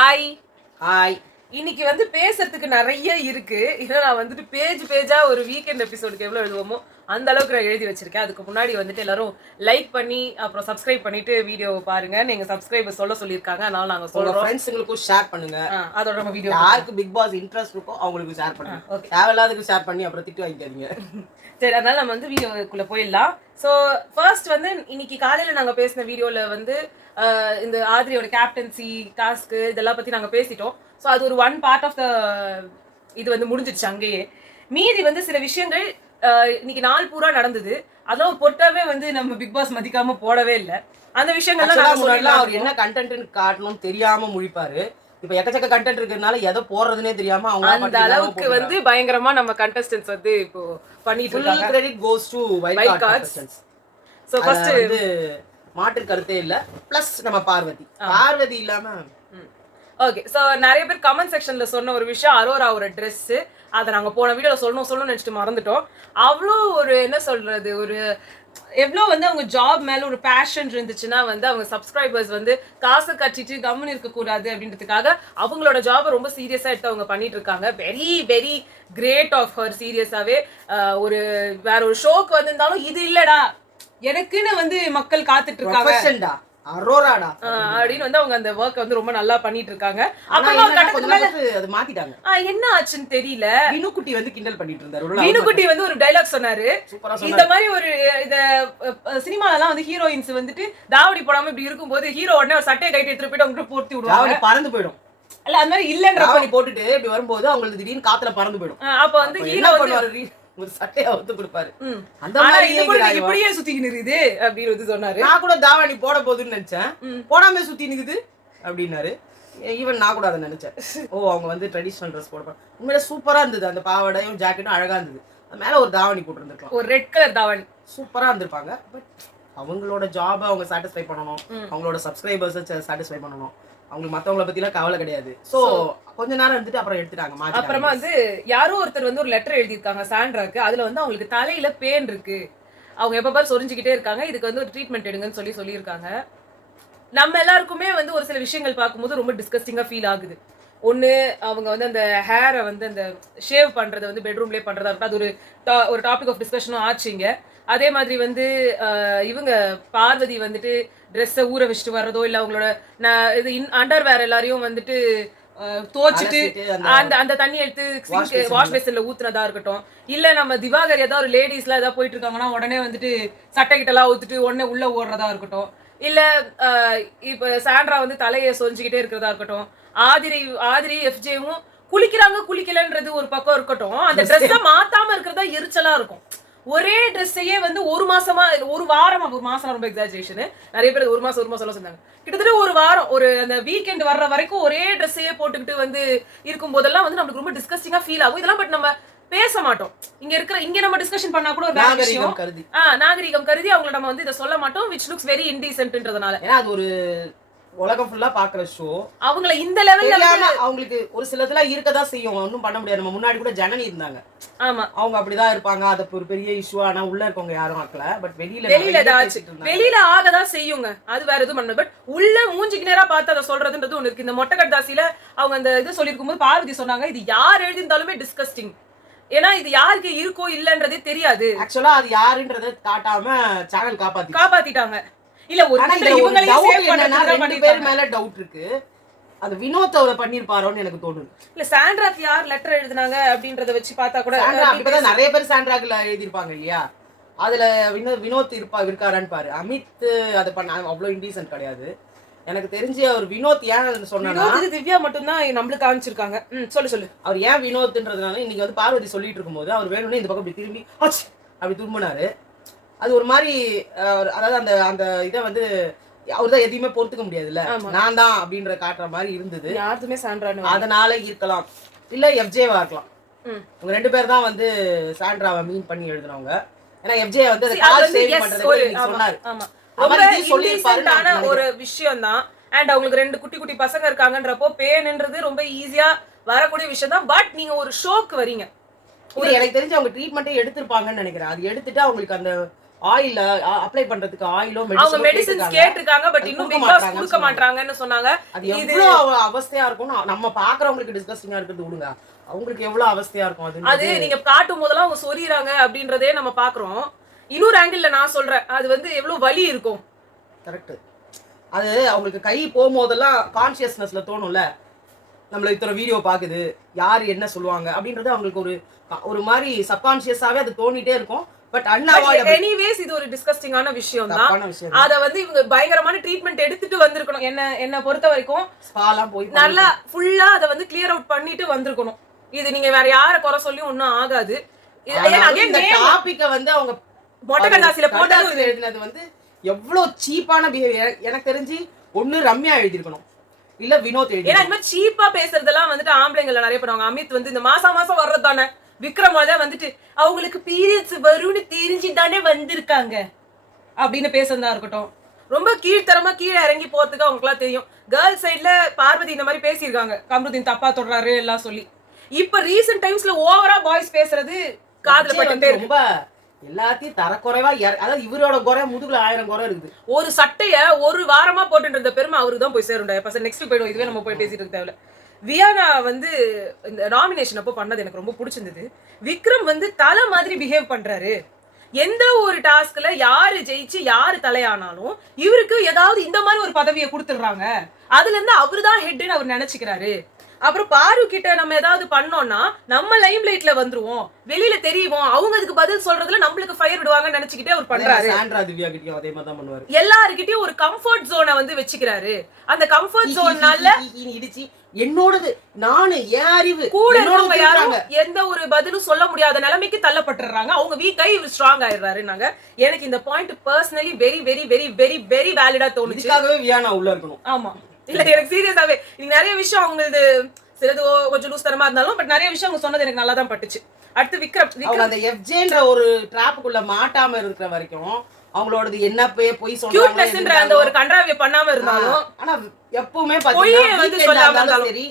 Hi. Hi. இன்னைக்கு வந்து பேசுறதுக்கு நிறைய இருக்கு. ஏன்னா நான் வந்துட்டு பேஜா ஒரு வீக்கெண்ட் எபிசோடுக்கு எவ்வளவு எழுதுவோமோ அந்த அளவுக்கு நான் எழுதி வச்சிருக்கேன். அதுக்கு முன்னாடி வந்துட்டு எல்லாரும் லைக் பண்ணி அப்புறம் சப்ஸ்கிரைப் பண்ணிட்டு வீடியோ பாருங்க. நீங்க சப்ஸ்கிரைபர் சொல்லியிருக்காங்க, அதனால நாங்க சொல்றோம். ஃப்ரெண்ட்ஸ்ங்களுக்கும் ஷேர் பண்ணுங்க. அதோட நம்ம வீடியோ யாருக்கு பிக் பாஸ் இன்ட்ரெஸ்ட் இருக்கோ அவங்களுக்கு ஷேர் பண்ணுங்க. தேவையில்லாததுக்கு ஷேர் பண்ணி அப்புறம் திட்டு வாங்கிக்காதீங்க. சரி, அதனால நம்ம வந்து வீடியோக்குள்ள போயிடலாம். ஸோ ஃபர்ஸ்ட் வந்து இன்னைக்கு காலையில நாங்க பேசின வீடியோல வந்து இந்த ஆதிரியோட கேப்டன்சி டாஸ்க் இதெல்லாம் பத்தி நாங்க பேசிட்டோம். ஸோ அது ஒரு ஒன் பார்ட் ஆஃப் த இது வந்து முடிஞ்சிருச்சு அங்கேயே. மீதி வந்து சில விஷயங்கள் இன்னைக்கு நாள் பூரா நடந்தது. அதெல்லாம் ஒரு பொட்டாவே வந்து நம்ம பிக் பாஸ் மதிக்காம போடவே இல்லை. அந்த விஷயங்கள்லாம் அவர் என்ன கண்டென்ட் காட்டணும்னு தெரியாம முழிப்பாரு. இப்ப எக்கச்சக்க கண்டென்ட் இருக்கிறதுனால எதை போடுறதுனே தெரியாம அவங்க அந்த அளவுக்கு வந்து பயங்கரமா நம்ம கண்டெஸ்டன்ட்ஸ் வந்து இப்போ பண்ணிட்டு இருக்காங்க. Full credit goes to wild card contestants. So first வந்து மாற்று கருத்தே இல்ல. பிளஸ் நம்ம பார்வதி இல்லாம ஓகே. ஸோ நிறைய பேர் கமெண்ட் செக்ஷன்ல சொன்ன ஒரு விஷயம் அரோராவோட ட்ரெஸ். அதை நாங்கள் போன வீடியோல சொல்லணும்னு நினைச்சிட்டு மறந்துட்டோம். அவ்வளோ ஒரு என்ன சொல்றது, ஒரு எவ்வளோ வந்து அவங்க ஜாப் மேல ஒரு பேஷன் இருந்துச்சுன்னா வந்து அவங்க சப்ஸ்கிரைபர்ஸ் வந்து காசை கட்டிட்டு கம்முன்னு இருக்கக்கூடாது அப்படின்றதுக்காக அவங்களோட ஜாபை ரொம்ப சீரியஸா எடுத்து அவங்க பண்ணிட்டு இருக்காங்க. Very very great of her. சீரியஸாவே ஒரு வேற ஒரு ஷோக்கு வந்திருந்தாலும் இது இல்லடா எனக்குன்னு வந்து மக்கள் காத்துட்டு இருக்காங்க அரோராடா அப்படின்னு வந்து அவங்க அந்த வர்க் வந்து ரொம்ப நல்லா பண்ணிட்டு இருக்காங்க. அது மாத்திட்டாங்க. என்ன ஆச்சுன்னு தெரியல. வினுக்குட்டி வந்து கிண்டல் பண்ணிட்டு இருந்தாரு. வினுக்குட்டி வந்து ஒரு டைலாக் சொன்னாரு. இந்த மாதிரி ஒரு இத சினிமால எல்லாம் வந்து ஹீரோயின்ஸ் வந்துட்டு தாவடி போடாம இப்படி இருக்கும்போது ஹீரோ உடனே ஒரு சட்டையை கைட்டு எடுத்துட்டு போயிட்டு அவங்க போர்த்தி விடுவாங்க, பறந்து போயிடும். இல்ல அது மாதிரி இல்லன்ற போட்டுட்டு இப்படி வரும்போது அவங்களுக்கு திடீர்னு காத்துல பறந்து போயிடும். அப்ப வந்து ஹீரோ வந்து ஒரு சட்டையை அவுத்து கொடுப்பாரு. அந்த மாதிரி இப்படியே சுத்திக்கிட்டு இருக்குது அப்படின்னு வந்து சொன்னாரு. நான் கூட தாவணி போட போகுதுன்னு நினைச்சேன், போடாம சுத்தி நிக்குது அப்படின்னாரு. ஈவன் நான் கூட அதை நினைச்சேன். அவங்க வந்து ட்ரெடிஷனல் ட்ரெஸ் போடுறாங்க. உண்மையில சூப்பரா இருந்தது. அந்த பாவாடையும் ஜாக்கெட்டும் அழகா இருந்தது. அது மேல ஒரு தாவணி போட்டு இருந்திருக்கலாம், ஒரு ரெட் கலர் தாவணி சூப்பரா இருந்திருப்பாங்க. பட் அவங்களோட ஜாபை அவங்க சாட்டிஸ்ஃபை பண்ணணும், அவங்களோட சப்ஸ்கிரைபர்ஸை சாட்டிஸ்ஃபை பண்ணணும். அவங்களுக்கு மத்தவங்கள பத்திலாம் கவலை கிடையாது. சோ கொஞ்ச நேரம் இருந்துட்டு அப்புறம் எடுத்துட்டாங்க. அப்புறமா வந்து யாரோ ஒருத்தர் வந்து ஒரு லெட்டர் எழுதியிருக்காங்க சாண்ட்ராக்கு. அதுல வந்து அவங்களுக்கு தலையில பேன் இருக்கு, அவங்க எப்ப பாரு சொரிஞ்சுக்கிட்டே இருக்காங்க, இதுக்கு வந்து ஒரு ட்ரீட்மெண்ட் எடுங்கன்னு சொல்லியிருக்காங்க. நம்ம எல்லாருக்குமே வந்து ஒரு சில விஷயங்கள் பார்க்கும்போது ரொம்ப டிஸ்கஸ்டிங்கா ஃபீல் ஆகுது. ஒன்று அவங்க வந்து அந்த ஹேரை வந்து அந்த ஷேவ் பண்ணுறதை வந்து பெட்ரூம்லேயே பண்ணுறதா இருக்கட்டும், அது ஒரு டாபிக் ஆஃப் டிஸ்கஷனும் ஆச்சுங்க. அதே மாதிரி வந்து இவங்க பார்வதி வந்துட்டு ட்ரெஸ்ஸை ஊற வச்சுட்டு வர்றதோ இல்லை அவங்களோட இது அண்டர்வேர் எல்லாரையும் வந்துட்டு துவச்சிட்டு அந்த தண்ணி எடுத்து வாஷ் பேசின்ல ஊத்துனதா இருக்கட்டும், இல்ல நம்ம திவாகர் ஏதாவது ஒரு லேடிஸ்லாம் ஏதாவது போயிட்டு இருக்காங்கன்னா உடனே வந்துட்டு சட்டை கிட்டலாம் ஊத்துட்டு உடனே உள்ள ஓடுறதா இருக்கட்டும், இல்ல இப்ப சாண்ட்ரா வந்து தலையை சொரிஞ்சுக்கிட்டே இருக்கிறதா இருக்கட்டும், ஆதிரி எஃப்ஜேவும் குளிக்கலன்றது ஒரு பக்கம் இருக்கட்டும், அந்த ட்ரெஸ்ஸை மாத்தாம இருக்கிறதா எரிச்சலா இருக்கும். ஒரே ட்ரெஸ்ஸையே வந்து ஒரு மாசமா ஒரு மாசம் ரொம்ப எக்ஸாஜரேஷன், நிறைய பேர் ஒரு மாசம் எல்லாம் சொன்னாங்க. கிட்டத்தட்ட ஒரு வாரம் ஒரு அந்த வீக்கெண்ட் வர்ற வரைக்கும் ஒரே ட்ரெஸ்ஸையே போட்டுக்கிட்டு வந்து இருக்கும் போதெல்லாம் வந்து நமக்கு ரொம்ப டிஸ்கஸ்டிங்கா ஃபீல் ஆகும். இதெல்லாம் பட் நம்ம பேச மாட்டோம். இங்க நம்ம டிஸ்கஷன் பண்ணா கூட ஒரு நாகரிகம் கருதி அவங்களை நம்ம வந்து இதை சொல்ல மாட்டோம், which looks very indecentன்றதுனால. ஏன்னா அது ஒரு உலகம் ஃபுல்லா பாக்குற ஷோ. அவங்கள இந்த லெவல்ல அவங்களுக்கு ஒரு சிலதெல்லாம் இருக்கதான் செய்யும், ஒன்றும் பண்ண முடியாது. நம்ம முன்னாடி கூட ஜனனி இருந்தாங்க. ஆமா, அவங்க அப்படிதான் இருப்பாங்க. அது ஒரு பெரிய இஷ்யூ. ஆனா உள்ள இருக்கவங்க யாரும் ஆக்கல. பட் வெளியில ஆகதான் செய்யுங்க, அது வேற எதுவும் பண்ண. பட் உள்ள மூஞ்சிக்கு நேரா பார்த்து அதை சொல்றதுன்றது ஒண்ணு இருக்கு. இந்த மொட்டைக்கட்டாசியில அவங்க அந்த இது சொல்லிருக்கும் போது பார்வதி சொன்னாங்க, இது யார் எழுதியிருந்தாலுமே டிஸ்கஸ்டிங். ஏன்னா இது யாருக்கு இருக்கோ இல்லன்றதே தெரியாது. ஆக்சுவலா அது யாருன்றதை காட்டாம சேனல் காப்பாத்திட்டாங்க. இல்ல ஒரு பேர் மேல டவுட் இருக்கு. அது வினோத் அவரை பண்ணிருப்பாரோன்னு எனக்கு தோணுது. இல்ல சாண்ட்ராக்கு யார் லெட்டர் எழுதினாங்க அப்படின்றத வச்சு பார்த்தா கூட நிறைய பேர் சாண்ட்ராக்குல எழுதிருப்பாங்க இல்லையா. அதுல வினோத் இருக்காரான்னு பாரு. அமித் அதை பண்ண அவ்வளவு இன்டீசன்ட் கிடையாது எனக்கு தெரிஞ்சு. அவர் வினோத் ஏன் சொன்னா திவ்யா மட்டும்தான் நம்மளுக்கு காமிச்சிருக்காங்க. சொல்லு அவர் ஏன் வினோத்ன்றதுனால இன்னைக்கு வந்து பார்வதி சொல்லிட்டு இருக்கும்போது அவர் வேணும்னு இந்த பக்கம் இப்படி திரும்பி அப்படி திரும்பினாரு. அது ஒரு மாதிரி அதாவது அந்த அந்த இதை வந்து அவர்தான் எதையுமே பொறுத்துக்க முடியாதுல்ல, நான் தான் அப்படின்ற காட்டுற மாதிரி இருந்தது. யாருமே சாண்ட்ரா அதனால இருக்கலாம், இல்ல எஃப்ஜேவா இருக்கலாம். உங்க ரெண்டு பேர் தான் வந்து சாண்ட்ராவை மீன் பண்ணி எழுதுனவங்க. ஏன்னா எஃப்ஜே வந்து சொன்னாரு. ஒரு விஷயம் தான். அண்ட் அவங்களுக்கு 2 குட்டி பசங்க இருக்காங்கன்றப்போ பேன்ன்றது ரொம்ப ஈஸியா வரக்கூடிய விஷயம் தான். பட் நீங்க ஒரு ஷோக்கு வரீங்க, எனக்கு தெரிஞ்சு அவங்க ட்ரீட்மெண்ட்டே எடுத்திருப்பாங்கன்னு நினைக்கிறேன். அது எடுத்துட்டு அவங்களுக்கு அந்த ஆயில் அப்ளை பண்றதுக்கு ஆயிலோ அவங்க மெடிசின்ஸ் கேட்டிருக்காங்க பட் இன்னும் பிக் பாஸ் கொடுக்க மாட்டாங்கன்னு சொன்னாங்க. அது எவ்வளவு அவஸ்தையா இருக்கும். நம்ம பாக்குறவங்களுக்கு டிஸ்கஸ்டிங்கா இருக்கிறது விடுங்க, அவங்களுக்கு எவ்வளவு அவஸ்தையா இருக்கும். அது நீங்க காட்டும் போதெல்லாம் அவங்க சொல்லிடுறாங்க அப்படின்றதே நம்ம பாக்குறோம். இன்னொரு ஆங்கிள் நான் சொல்றேன், அது வந்து எவ்வளவு வலி இருக்கும். கரெக்ட். அது அவங்களுக்கு கை போகும்போதெல்லாம் கான்சியஸ்னஸ்ல தோணும்ல, நம்மள இத்தனை வீடியோ பாக்குது, யாரு என்ன சொல்லுவாங்க அப்படின்றது அவங்களுக்கு ஒரு மாதிரி சப்கான்சியஸாவே அது தோணிட்டே இருக்கும். But unavoidable. எனிவேஸ் இது ஒரு டிஸ்கஸ்டிங்கான விஷயம் தான். அத வந்து இவங்க பயங்கரமான ட்ரீட்மெண்ட் எடுத்துட்டு வந்திருக்கணும். என்ன பொறுத்த வரைக்கும் ஸ்பாலாம் போய் நல்லா ஃபுல்லா அத வந்து கிளியர் அவுட் பண்ணிட்டு வந்திருக்கணும். இது நீங்க வேற யார குறை சொல்லியும் ஒண்ணும் ஆகாது. இந்த டாபிக்க வந்து அவங்க மொட்டக்கடாசில போட்டது எழுதினது வந்து எவ்வளவு சீப்பான பிஹேவியர். எனக்கு தெரிஞ்சு ஒண்ணு ரம்யா எழுதிருக்கணும், இல்ல வினோத் எழுதி. ஏன்னா இந்த மாதிரி சீப்பா பேசுறதெல்லாம் வந்துட்டு ஆம்பளைங்கள்ல நிறைய பண்ணுவாங்க. அமித் வந்து இந்த மாசம் வர்றதானே, விக்ரம் தான் வந்துட்டு அவங்களுக்கு பீரியட்ஸ் வரும்னு தெரிஞ்சு தானே வந்திருக்காங்க அப்படின்னு பேசுறதா இருக்கட்டும். ரொம்ப கீழ்த்தரமா கீழே இறங்கி போறதுக்கு அவங்களுக்குலாம் தெரியும். கேர்ள்ஸ் சைட்ல பார்வதி இந்த மாதிரி பேசியிருக்காங்க, கம்ருதீன் தப்பா தொடறாரு எல்லாம் சொல்லி. இப்ப ரீசெண்ட் டைம்ஸ்ல ஓவரா பாய்ஸ் பேசுறது காதுல பட்டு ரொம்ப எல்லாத்தையும் தரக்குறைவா, அதாவது இவரோட குறை முதுகுல 1000 குறை இருக்குது. ஒரு சட்டைய ஒரு வாரமா போட்டு இருந்த பெருமை அவருக்கு தான் போய் சேருண்டா. இப்ப நெக்ஸ்ட் போயிடும், இதுவே நம்ம போய் பேசிட்டு இருக்க தேவையில்ல. வியானா வந்து இந்த நாமினேஷன் அப்போ பண்ணது எனக்கு ரொம்ப பிடிச்சிருந்தது. விக்ரம் வந்து தலை மாதிரி பிஹேவ் பண்றாரு. எந்த ஒரு டாஸ்க்ல யாரு ஜெயிச்சு யாரு தலையானாலும் இவருக்கு ஏதாவது இந்த மாதிரி ஒரு பதவியை கொடுத்துடுறாங்க. அதுல இருந்து அவரு தான் ஹெட்னு அவர் நினைச்சுக்கிறாரு. அப்புறம் பாரு கிட்ட நம்ம ஏதாவது பண்ணோம்னா நம்ம லைம் லைட்ல வந்துருவோம், வெளியில தெரியுவோம், அவங்க அதுக்கு பதில் சொல்றதுல நம்மளுக்கு ஃபயர் விடுவாங்கன்னு நினைச்சுக்கிட்டே அவர் பண்றாரு. சாண்ட்ரா திவ்யா கிட்டயும் அதே மாதிரி தான் பண்ணுவாரு. எல்லார்கிட்டயும் ஒரு கம்ஃபர்ட் ஜோனை வந்து வச்சுக்கிறாரு. அந்த கம்ஃபர்ட் ஜோன்னால இடிச்சு என்னோடது நானு என் அறிவு கூட இருக்கவங்க யாரும் எந்த ஒரு பதிலும் சொல்ல முடியாத நிலைமைக்கு தள்ளப்பட்டுறாங்க. அவங்க வீக் ஆகி இவர் ஸ்ட்ராங் ஆயிடுறாரு. எனக்கு இந்த point personally very very very very very வேலிடா தோணுச்சு. இதுக்காகவே வியானா உள்ள இருக்கணும். ஆமா, இல்ல எனக்கு சீரியஸாவே நிறைய விஷயம் அவங்களது சிலது கொஞ்சம் லூஸ் தரமா இருந்தாலும் பட் நிறைய விஷயம் அவங்க சொன்னது எனக்கு நல்லா தான் பட்டுச்சு. அடுத்து விக்ரம் அந்த எஃப்ஜேன்ற ஒரு டிராப்புக்குள்ள மாட்டாம இருக்கிற வரைக்கும் அவங்களோடது என்ன போய் சொல்றாங்க அந்த ஒரு கன்றாவிய பண்ணாம இருந்தாலும், ஆனா எப்பவுமே பாத்தீங்கன்னா சரி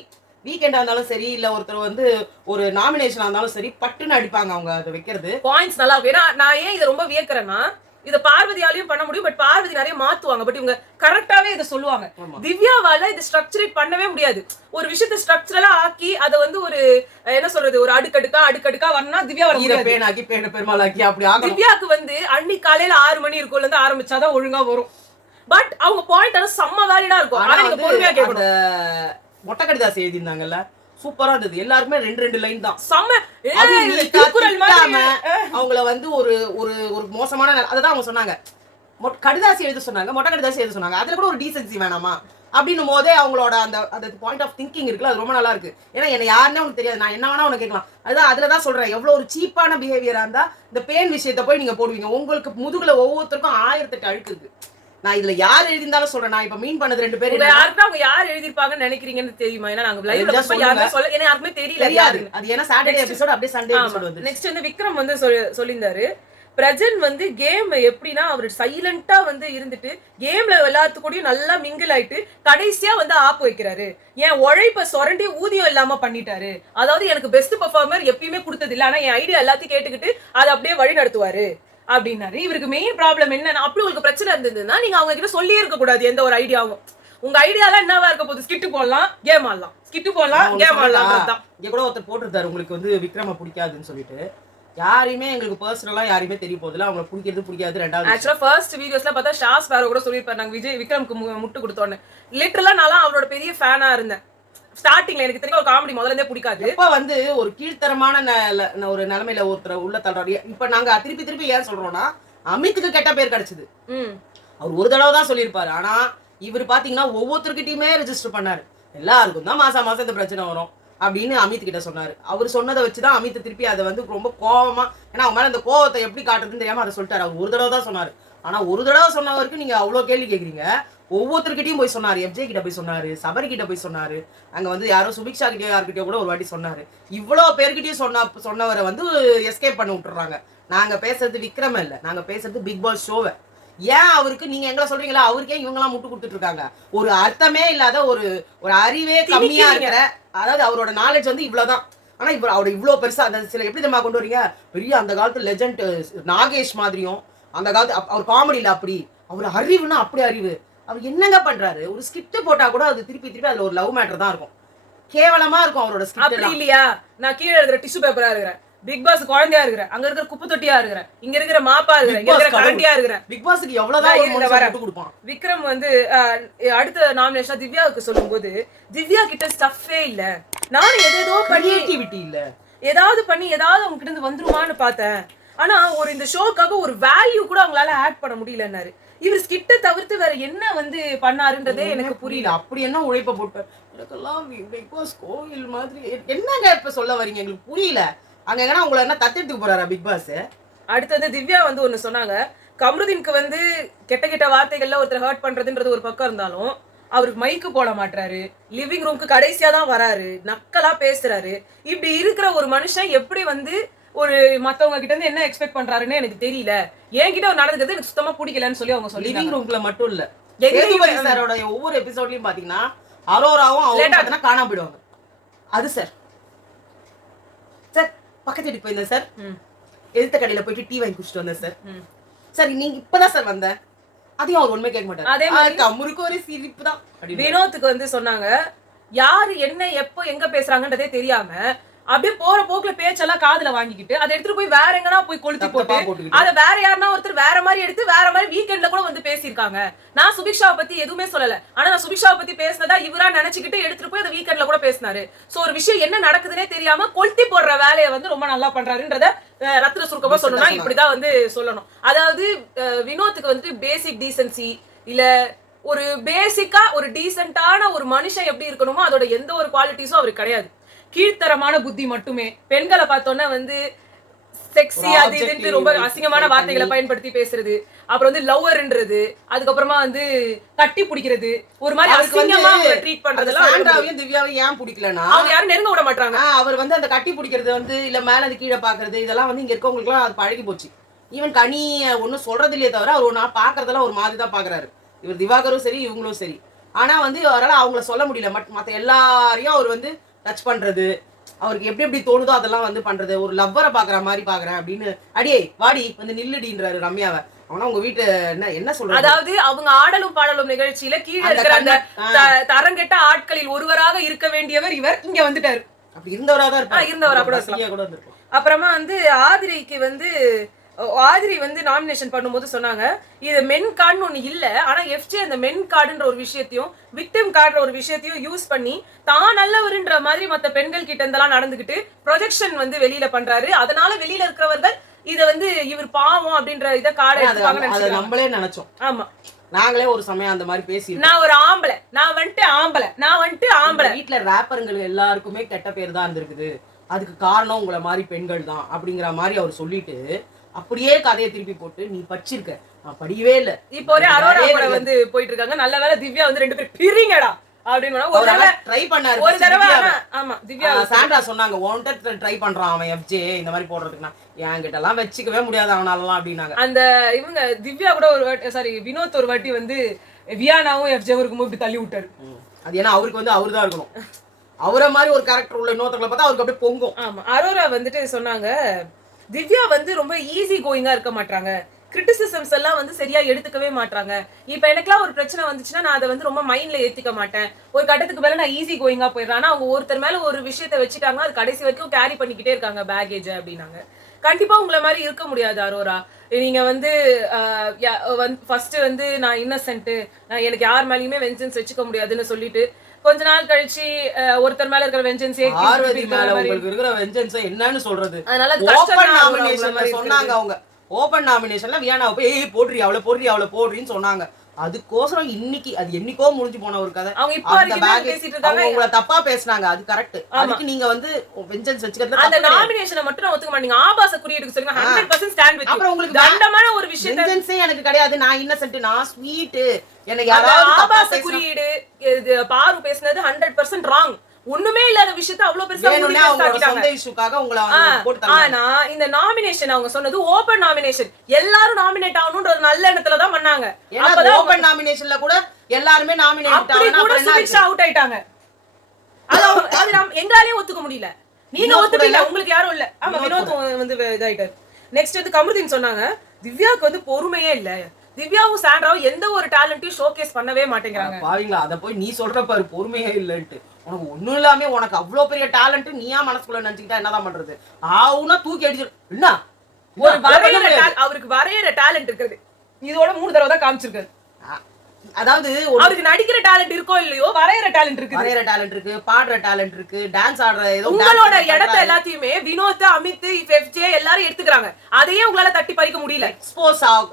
வீக்கெண்டா இருந்தாலும் சரி இல்ல ஒருத்தர் வந்து ஒரு நாமினேஷனா இருந்தாலும் சரி பட்டுன்னு அடிப்பாங்க அவங்க. அதை வைக்கிறது பாயிண்ட்ஸ் நல்லா இருக்கும். ஏன்னா நான் ஏன் இதை ரொம்ப வியக்கிறேன்னா, இத பார்வதியாலையும் பண்ண முடியும் பட் பார்வதி நிறைய மாத்துவாங்க. பட் இவங்க கரெக்டாவே இதை சொல்லுவாங்க. திவ்யாவால இதை ஸ்ட்ரக்சரேட் பண்ணவே முடியாது. ஒரு விஷயத்தை ஸ்ட்ரக்சரலா ஆக்கி அதை வந்து ஒரு என்ன சொல்றது, ஒரு அடுக்கடுக்கா வரணும்னா திவ்யா பேனாக்கி பெருமாளாக்கி அப்படி திவ்யாக்கு வந்து அன்னைக்கு காலையில 6 மணி இருக்கும்ல இருந்து ஆரம்பிச்சாதான் ஒழுங்கா வரும். பட் அவங்க பாயிண்ட் ஆனா செம்ம வேலிடா இருக்கும். ஆனா நீங்க பொறுமையா கேட்கணும். மொட்டக்கடிதாசி எழுதிருந்தாங்கல்ல, சூப்பரா இருந்தது. எல்லாருமே 2 லைன் தான் செம்ம. அவங்கள வந்து ஒரு ஒரு ஒரு மோசமான அததான் அவங்க சொன்னாங்க. கடிதாசி எழுத சொன்னாங்க, மொட்டை கடிதாசி எழுத சொன்னாங்க. அதுல கூட ஒரு டீசென்சி வேணாமா அப்படின்னும் போதே அவங்களோட அந்த பாயிண்ட் ஆஃப் திங்கிங் இருக்குல்ல, அது ரொம்ப நல்லா இருக்கு. ஏன்னா என்ன யாருன்னே உனக்கு தெரியாது, நான் என்ன வேணா உனக்கு கேட்கலாம். அதுதான் அதுலதான் சொல்றேன், எவ்வளவு ஒரு சீப்பான பிஹேவியரா இருந்தா இந்த பேன் விஷயத்த போய் நீங்க போடுவீங்க. உங்களுக்கு முதுகுல ஒவ்வொருத்தருக்கும் 1008 அழுக்கு இருக்கு. நான் இதுல யார் எழுதிருந்தாலும் சொல்றேன். நான் இப்ப மீன் பண்ணது 2 பேர் யாருக்கு அவங்க யார் எழுதிருப்பாங்கன்னு நினைக்கிறீங்கன்னு தெரியுமா? ஏன்னா நாங்க லைவ்ல சொல்ல ஏன்னா யாருமே தெரியல. அது ஏன்னா சாட்டர்டே எபிசோட் அப்படியே சண்டே எபிசோட் வந்து நெக்ஸ்ட் வந்து விக்ரம் வந்து சொல்லியிருந்தாரு, பிரஜன் வந்து கேம் எப்படின்னா அவர் சைலண்டா வந்து இருந்துட்டு கேம்ல எல்லாத்துக்கூடயும் நல்லா மிங்கிள் ஆயிட்டு கடைசியா வந்து ஆப்பு வைக்கிறாரு. என் உழைப்ப சொரண்டி ஊதியம் இல்லாம பண்ணிட்டாரு. அதாவது எனக்கு பெஸ்ட் பெர்ஃபார்மர் எப்பயுமே கொடுத்தது இல்லை, ஆனா என் ஐடியா எல்லாத்தையும் கேட்டுக்கிட்டு அதை அப்படியே வழி நடத்துவாரு அப்படின்னாரு. இவருக்கு மெயின் ப்ராப்ளம் என்னன்னா, அப்படி உங்களுக்கு பிரச்சனை இருந்ததுன்னா நீங்க அவங்க கிட்ட சொல்லியே இருக்க கூடாது எந்த ஒரு ஐடியாவும். உங்க ஐடியாலாம் என்னவா இருக்க போகுது, ஸ்கிட்டு போடலாம் கேம் ஆடலாம், ஸ்கிட்டு போடலாம் கேம் ஆடலாம். இங்க கூட ஒருத்தர் போட்டுருந்தாரு உங்களுக்கு வந்து விக்ரம பிடிக்காதுன்னு சொல்லிட்டு. யாரையுமே எங்களுக்கு பர்சனலா யாரையுமே தெரிய போதில்லை, அவங்க பிடிக்காது. ரெண்டாவது ஆக்சுவலா ஃபர்ஸ்ட் வீடியோஸ்ல பார்த்தா ஷாஸ் வேற கூட சொல்லியிருப்பாரு, நாங்க விக்ரம்க்கு முட்டு கொடுத்தோன்னு. லிட்டரலா நான் அவரோட பெரிய ஃபேனா இருந்தேன். ஸ்டார்டிங்ல எனக்கு தெரியும் ஒரு காமெடி முதல்ல இருந்தே பிடிக்காது. இப்ப வந்து ஒரு கீழ்த்தரமான ஒரு நிலைமையில ஒருத்தர் உள்ள தள்ளுறாரு. இப்ப நாங்க திருப்பி ஏன் சொல்றோம்னா, அமித்துக்கு கெட்ட பேர் கிடைச்சது. அவர் ஒரு தடவை தான் சொல்லியிருப்பாரு. ஆனா இவர் பாத்தீங்கன்னா ஒவ்வொருத்தருக்கிட்டையுமே ரெஜிஸ்டர் பண்ணாரு. எல்லாருக்கும் தான் மாசம் இந்த பிரச்சனை வரும் அப்படின்னு அமித் கிட்ட சொன்னாரு. அவர் சொன்னதை வச்சுதான் அமித் திருப்பி அதை வந்து ரொம்ப கோவமா, ஏன்னா அவங்க மேல அந்த கோவத்தை எப்படி காட்டுறதுன்னு தெரியாம அதை சொல்லிட்டாரு. அவர் ஒரு தடவை தான் சொன்னாரு. ஆனா ஒரு தடவை சொன்னவருக்கு நீங்க அவ்வளவு கேள்வி கேக்குறீங்க. ஒவ்வொருத்தருக்கிட்டையும் போய் சொன்னாரு. எஃப்ஜே கிட்ட போய் சொன்னாரு, சபரி கிட்ட போய் சொன்னாரு, அங்க வந்து யாரோ சுபிக்ஷா கிட்டயோ யார்கிட்டயோ கூட ஒரு வாட்டி சொன்னாரு. இவ்வளவு பேர்கிட்டயும் சொன்னவரை வந்து எஸ்கேப் பண்ணி விட்டுறாங்க. நாங்க பேசுறது விக்ரம் இல்ல, நாங்க பேசுறது பிக் பாஸ் ஷோவை. ஏன் அவருக்கு நீங்க எங்களை சொல்றீங்களா, அவருக்கே இவங்க எல்லாம் முட்டு கொடுத்துட்டு இருக்காங்க. ஒரு அர்த்தமே இல்லாத ஒரு அறிவே கம்மியா இருக்கிற, அதாவது அவரோட நாலேஜ் வந்து இவ்வளவுதான். ஆனா அவரோட இவ்வளவு பெருசா அந்த சில எப்படி தெரியுமா கொண்டு வரீங்க, பெரிய அந்த காலத்து லெஜண்ட் நாகேஷ் மாதிரியும் அந்த காலத்து அவர் காமெடியில அப்படி, அவர் அறிவுனா அப்படி அறிவு. அவர் என்னங்க பண்றாரு, ஒரு ஸ்கிரிப்ட் போட்டா கூட அது திருப்பி அதுல ஒரு லவ் மேட்டர் தான் இருக்கும். கேவலமா இருக்கும் அவரோட ஸ்கிரிப்ட். அப்படி இல்லையா, நான் கீழே இருக்கிற டிஷ்யூ பேப்பரா இருக்கிறேன், பிக் பாஸ் குழந்தையா இருக்கிறேன், அங்க இருக்கிற குப்பை தொட்டியா இருக்கிறேன், இங்க இருக்கிற மாப்பா இருக்கிறேன், இங்க இருக்கிற கரண்டியா இருக்கிறேன். பிக் பாஸ்க்கு எவ்வளவுதான் ஒரு மனுஷன் விட்டு கொடுப்பான். விக்ரம் வந்து அடுத்த நாமினேஷன் திவ்யாவுக்கு சொல்லும்போது, திவ்யா கிட்ட ஸ்டஃபே இல்ல, நானும் ஏதேதோ பண்ணி கிரியேட்டிவிட்டி இல்ல, ஏதாவது பண்ணி ஏதாவது அவங்க கிட்ட இருந்து வந்துருமான்னு பார்த்தேன். ஆனா ஒரு இந்த ஷோக்காக ஒரு வேல்யூ கூட அவங்களால ஆட் பண்ண முடியலன்னாரு. இவர் ஸ்கிரிப்ட தவிர்த்து வேற என்ன வந்து பண்ணாருன்றதே எனக்கு புரியல. அப்படி என்ன உழைப்ப போட்டு எனக்கெல்லாம் பிக் பாஸ் கோயில் மாதிரி என்னங்க இப்ப சொல்ல வரீங்க, எங்களுக்கு புரியல. அங்க எங்கன்னா உங்களை என்ன தத்தெடுத்துக்கு போறாரா பிக் பாஸ்? அடுத்தது திவ்யா வந்து ஒண்ணு சொன்னாங்க, கம்ருதீனுக்கு வந்து கெட்ட கெட்ட வார்த்தைகள்ல ஒருத்தர் ஹர்ட் பண்றதுன்றது ஒரு பக்கம் இருந்தாலும் அவருக்கு மைக்கு போட மாட்டாரு, லிவிங் ரூம்க்கு கடைசியா தான் வராரு, நக்கலா பேசுறாரு. இப்படி இருக்கிற ஒரு மனுஷன் எப்படி வந்து ஒரு மத்தவங்க கிட்ட இருந்து என்ன எக்ஸ்பெக்ட் பண்றாருன்னு எனக்கு தெரியல, என்கிட்ட அவர் நடந்துக்கிறது எனக்கு சுத்தமா பிடிக்கலன்னு சொல்லி அவங்க சொல்லி. லிவிங் ரூம்ல மட்டும் இல்ல, சாரோட ஒவ்வொரு எபிசோட்லயும் பாத்தீங்கன்னா அரோராவும் அவங்க காணாம போயிடுவாங்க. அது சார் பக்கத்து வீட்டுக்கு போயிருந்தேன் சார், எதிர்த்த கடையில போயிட்டு டீ வாங்கி குடிச்சிட்டு வந்தேன் சார். சரி நீங்க இப்பதான் சார் வந்தேன், அதையும் அவர் ஒண்ணுமே கேட்க மாட்டாரு. அதே மாதிரி அம்முருக்கு ஒரு சிரிப்பு தான். வினோத்துக்கு வந்து சொன்னாங்க, யாரு என்ன எப்போ எங்க பேசுறாங்கன்றதே தெரியாம அப்படியே போற போக்குல பேச்செல்லாம் காதுல வாங்கிக்கிட்டு அதை எடுத்துட்டு போய் வேற எங்கன்னா போய் கொளுத்தி போட்டு அதை வேற யாருன்னா ஒருத்தர் வேற மாதிரி எடுத்து வேற மாதிரி வீக்கெண்ட்ல கூட வந்து பேசியிருக்காங்க. நான் சுபிக்ஷாவை பத்தி எதுவுமே சொல்லல, ஆனா நான் சுபிக்ஷாவை பத்தி பேசினதா இவரா நினைச்சுக்கிட்டு எடுத்துட்டு போய் அதை வீக்கெண்ட்ல கூட பேசினாரு. சோ ஒரு விஷயம் என்ன நடக்குதுன்னே தெரியாம கொளுத்தி போடுற வேலையை வந்து ரொம்ப நல்லா பண்றாருன்றத ரத்தின சுருக்கமா சொல்லணும்னா இப்படிதான் வந்து சொல்லணும். அதாவது வினோத்துக்கு வந்து பேசிக் டீசன்சி இல்ல ஒரு பேசிக்கா ஒரு டீசென்டான ஒரு மனுஷன் எப்படி இருக்கணுமோ அதோட எந்த ஒரு குவாலிட்டிஸும் அவருக்கு கிடையாது. கீழ்த்தரமான புத்தி மட்டுமே. பெண்களை பார்த்தோன்னா வந்து செக்ஸி அது இதுன்னு ரொம்ப அசிங்கமான வார்த்தைகளை பயன்படுத்தி பேசுறது, அப்புறம் வந்து லவ்வர்ன்றது, அதுக்கப்புறமா வந்து கட்டி பிடிக்கிறது, ஒரு மாதிரி அசிங்கமா ட்ரீட் பண்றதெல்லாம். சாண்ட்ராவையும் திவ்யாவையும் ஏன் பிடிக்கலன்னா அவங்க யாரும் நெருங்க விட மாட்டாங்க. அவர் வந்து அந்த கட்டி பிடிக்கிறது வந்து இல்ல மேல இருந்து கீழே பாக்குறது இதெல்லாம் வந்து இங்க இருக்கவங்களுக்கு எல்லாம் அது பழகி போச்சு. ஈவன் கனி ஒன்னும் சொல்றது இல்லையே தவிர அவர் நான் பாக்குறதெல்லாம் ஒரு மாதிரி தான் பாக்குறாரு. இவர் திவாகரும் சரி இவங்களும் சரி. ஆனா வந்து அவரால் அவங்கள சொல்ல முடியல. மத்த எல்லாரையும் அவர் வந்து டச் பண்றது, அவருக்கு எப்படி எப்படி தோணுதோ அதெல்லாம் வந்து பண்றது. ஒரு லவ்வரை பாக்குற மாதிரி பாக்குறேன் அப்படின்னு அடியே வாடி வந்து நில்லுடின்றாரு ரம்யாவை. அவனா உங்க வீட்டு என்ன சொல்றது, அதாவது அவங்க ஆடலும் பாடலும் நிகழ்ச்சியில கீழே இருக்கிற அந்த தரங்கெட்ட ஆட்களில் ஒருவராக இருக்க வேண்டியவர் இவர் இங்க வந்துட்டாரு. அப்படி இருந்தவரா தான் இருப்பாரு, இருந்தவரா கூட இருக்கலாம். அப்புறமா வந்து ஆதிரி வந்து நாமினேஷன் பண்ணும்போது சொன்னாங்க, இது மென் கார்டுன்னு ஒண்ணு இல்ல, ஆனா எஃப்ஜே அந்த மென் கார்டுன்ற ஒரு விஷயத்தையும் விக்டிம் கார்டுன்ற ஒரு விஷயத்தையும் யூஸ் பண்ணி தான் நல்லவருன்ற மாதிரி மத்த பெண்கள் கிட்ட இருந்தெல்லாம் நடந்துகிட்டு ப்ரொஜெக்ஷன் வந்து வெளியில பண்றாரு. அதனால வெளியில இருக்கிறவர்கள் இத வந்து இவர் பாவம் அப்படின்ற இத கார்டு எடுத்துக்காங்க நம்மளே நினைச்சோம். ஆமா, நாங்களே ஒரு சமயம் அந்த மாதிரி பேசி, நான் ஒரு ஆம்பளை, நான் வந்துட்டு ஆம்பளை வீட்டுல ரேப்பருங்களுக்கு எல்லாருக்குமே கெட்ட பேர் தான் இருந்திருக்குது, அதுக்கு காரணம் உங்களை மாதிரி பெண்கள் தான் அப்படிங்கிற மாதிரி அவர் சொல்லிட்டு அப்படியே கதையை திருப்பி போட்டு நீ படிச்சிருக்க, நான் படிக்கவே இல்ல. இப்போ ஒரே அரோரா கூட வந்து போயிட்டு இருக்காங்க. நல்ல வேளை திவ்யா வந்து 2 பேரும் பிரிங்கடா அப்படின்னு ஒரு தடவை ட்ரை பண்ணாரு. ஒரு தடவை ஆமா திவ்யா சாண்ட்ரா சொன்னாங்க வாண்டட் ட்ரை பண்றான் அவன் எஃப்ஜே இந்த மாதிரி போடுறதுக்குனா என்கிட்ட எல்லாம் வச்சுக்கவே முடியாது அவனாலலாம் அப்படின்னாங்க. அந்த இவங்க திவ்யா கூட ஒரு சாரி வினோத் ஒரு வாட்டி வந்து வியானாவும் எஃப்ஜேவும் இருக்கும்போது இப்படி தள்ளி விட்டாரு. அது ஏன்னா அவருக்கு வந்து அவரு தான் இருக்கணும், அவரை மாதிரி ஒரு கேரக்டர் உள்ள இன்னொருத்தங்களை பார்த்தா அவருக்கு அப்படியே பொங்கும். ஆமா, அரோரா வந்துட்டு சொன்னாங்க, திவ்யா வந்து ரொம்ப ஈஸி கோயிங்கா இருக்க மாட்டாங்க, கிரிட்டிசிசம்ஸ் எல்லாம் வந்து சரியா எடுத்துக்கவே மாட்டாங்க. இப்ப எனக்குலாம் ஒரு பிரச்சனை வந்துச்சுன்னா நான் அதை வந்து ரொம்ப மைண்ட்ல ஏத்திக்க மாட்டேன், ஒரு கட்டத்துக்கு மேல நான் ஈஸி கோயிங்கா போயிடுறேன். ஆனா அவங்க ஒருத்தர் மேல ஒரு விஷயத்த வச்சுட்டாங்க, அது கடைசி வரைக்கும் கேரி பண்ணிக்கிட்டே இருக்காங்க பேகேஜ் அப்படின்னாங்க. கண்டிப்பா உங்களை மாதிரி இருக்க முடியாது அரோரா. நீங்க வந்து ஃபர்ஸ்ட் வந்து நான் இன்னசென்ட், நான் எனக்கு யார் மேலயுமே வெஞ்சன்ஸ் வச்சுக்க முடியாதுன்னு சொல்லிட்டு கொஞ்ச நாள் கழிச்சு ஒருத்தர் மேல இருக்கிற வெஞ்சன்ஸே இருக்கிற வெஞ்சன்ஸ் என்னன்னு சொல்றது. அதனால ஓபன் நாமினேஷன்ல சொன்னாங்க அவங்க, ஓபன் நாமினேஷன்ல வியானாவை போய் போடுறி அவளை போடுறின்னு சொன்னாங்க. அதுக்கோசரம் இன்னைக்கு அது என்னைக்கோ முடிஞ்சு போன ஒரு கதை. அவங்க இப்ப பேசிட்டு இருக்காங்க, உங்களை தப்பா பேசுனாங்க, அது கரெக்ட். அதுக்கு நீங்க வந்து வெஞ்சன்ஸ் வச்சுக்கிறது அந்த நாமினேஷனை மட்டும் நான் ஒத்துக்க மாட்டீங்க. ஆபாச குறியீடுக்கு சொல்லுங்க 100% ஸ்டாண்ட் வித். அப்புறம் உங்களுக்கு தண்டமான ஒரு விஷயம் வெஞ்சன்ஸே எனக்கு கிடையாது, நான் இன்னசென்ட், நான் ஸ்வீட். எனக்கு யாராவது ஆபாச குறியீடு பாரு பேசுனது 100% ராங். ஒண்ணுமே இல்லாத விஷயத்தை அவ்வளவு பெருசா போட்டு. ஆனா இந்த நாமினேஷன் அவங்க சொன்னது ஓபன் நாமினேஷன், எல்லாரும் நாமினேட் ஆகணும்ன்ற நல்ல எண்ணத்துல தான் பண்ணாங்க. அப்பதான் ஓபன் நாமினேஷன்ல கூட எல்லாருமே நாமினேட் ஆனா அவுட் ஆயிட்டாங்க. அது நம்ம எங்களாலயும் ஒத்துக்க முடியல. நீங்க ஒத்துக்கல, உங்களுக்கு யாரும் இல்ல. ஆமா, வினோத் வந்து இதாயிட்டாரு. நெக்ஸ்ட் வந்து கமருதீன் சொன்னாங்க, திவ்யாவுக்கு வந்து பொறுமையே இல்ல. திவ்யாவும் சாண்ட்ராவும் எந்த ஒரு டேலண்ட்டையும் ஷோகேஸ் பண்ணவே மாட்டேங்கிறாங்க. பாவீங்களா, அத போய் நீ சொல்ற பாரு பொறுமையே இல்லன்ட்டு. உனக்கு ஒண்ணும் இல்லாம உனக்கு அவ்வளோ பெரிய டேலண்ட் நீயா மனசுக்குள்ள நினைச்சுக்கிட்டா என்னதான் பண்றது? ஆவுனா தூக்கி அடிச்சு என்ன ஒரு அவருக்கு வரையற டேலண்ட் இருக்குது. இதோட 3 தடவை தான் காமிச்சிருக்காரு. அதாவது அவருக்கு நடிக்கிற டேலண்ட் இருக்கோ இல்லையோ வரையற டேலண்ட் இருக்கு. வரையற டேலண்ட் இருக்கு, பாடுற டேலண்ட் இருக்கு, டான்ஸ் ஆடுற ஏதோ உங்களோட இடத்தை எல்லாத்தையுமே வினோத், அமித், எஃப்ஜே எல்லாரும் எடுத்துக்கிறாங்க. அதையே உங்களால தட்டி பறிக்க முடியல.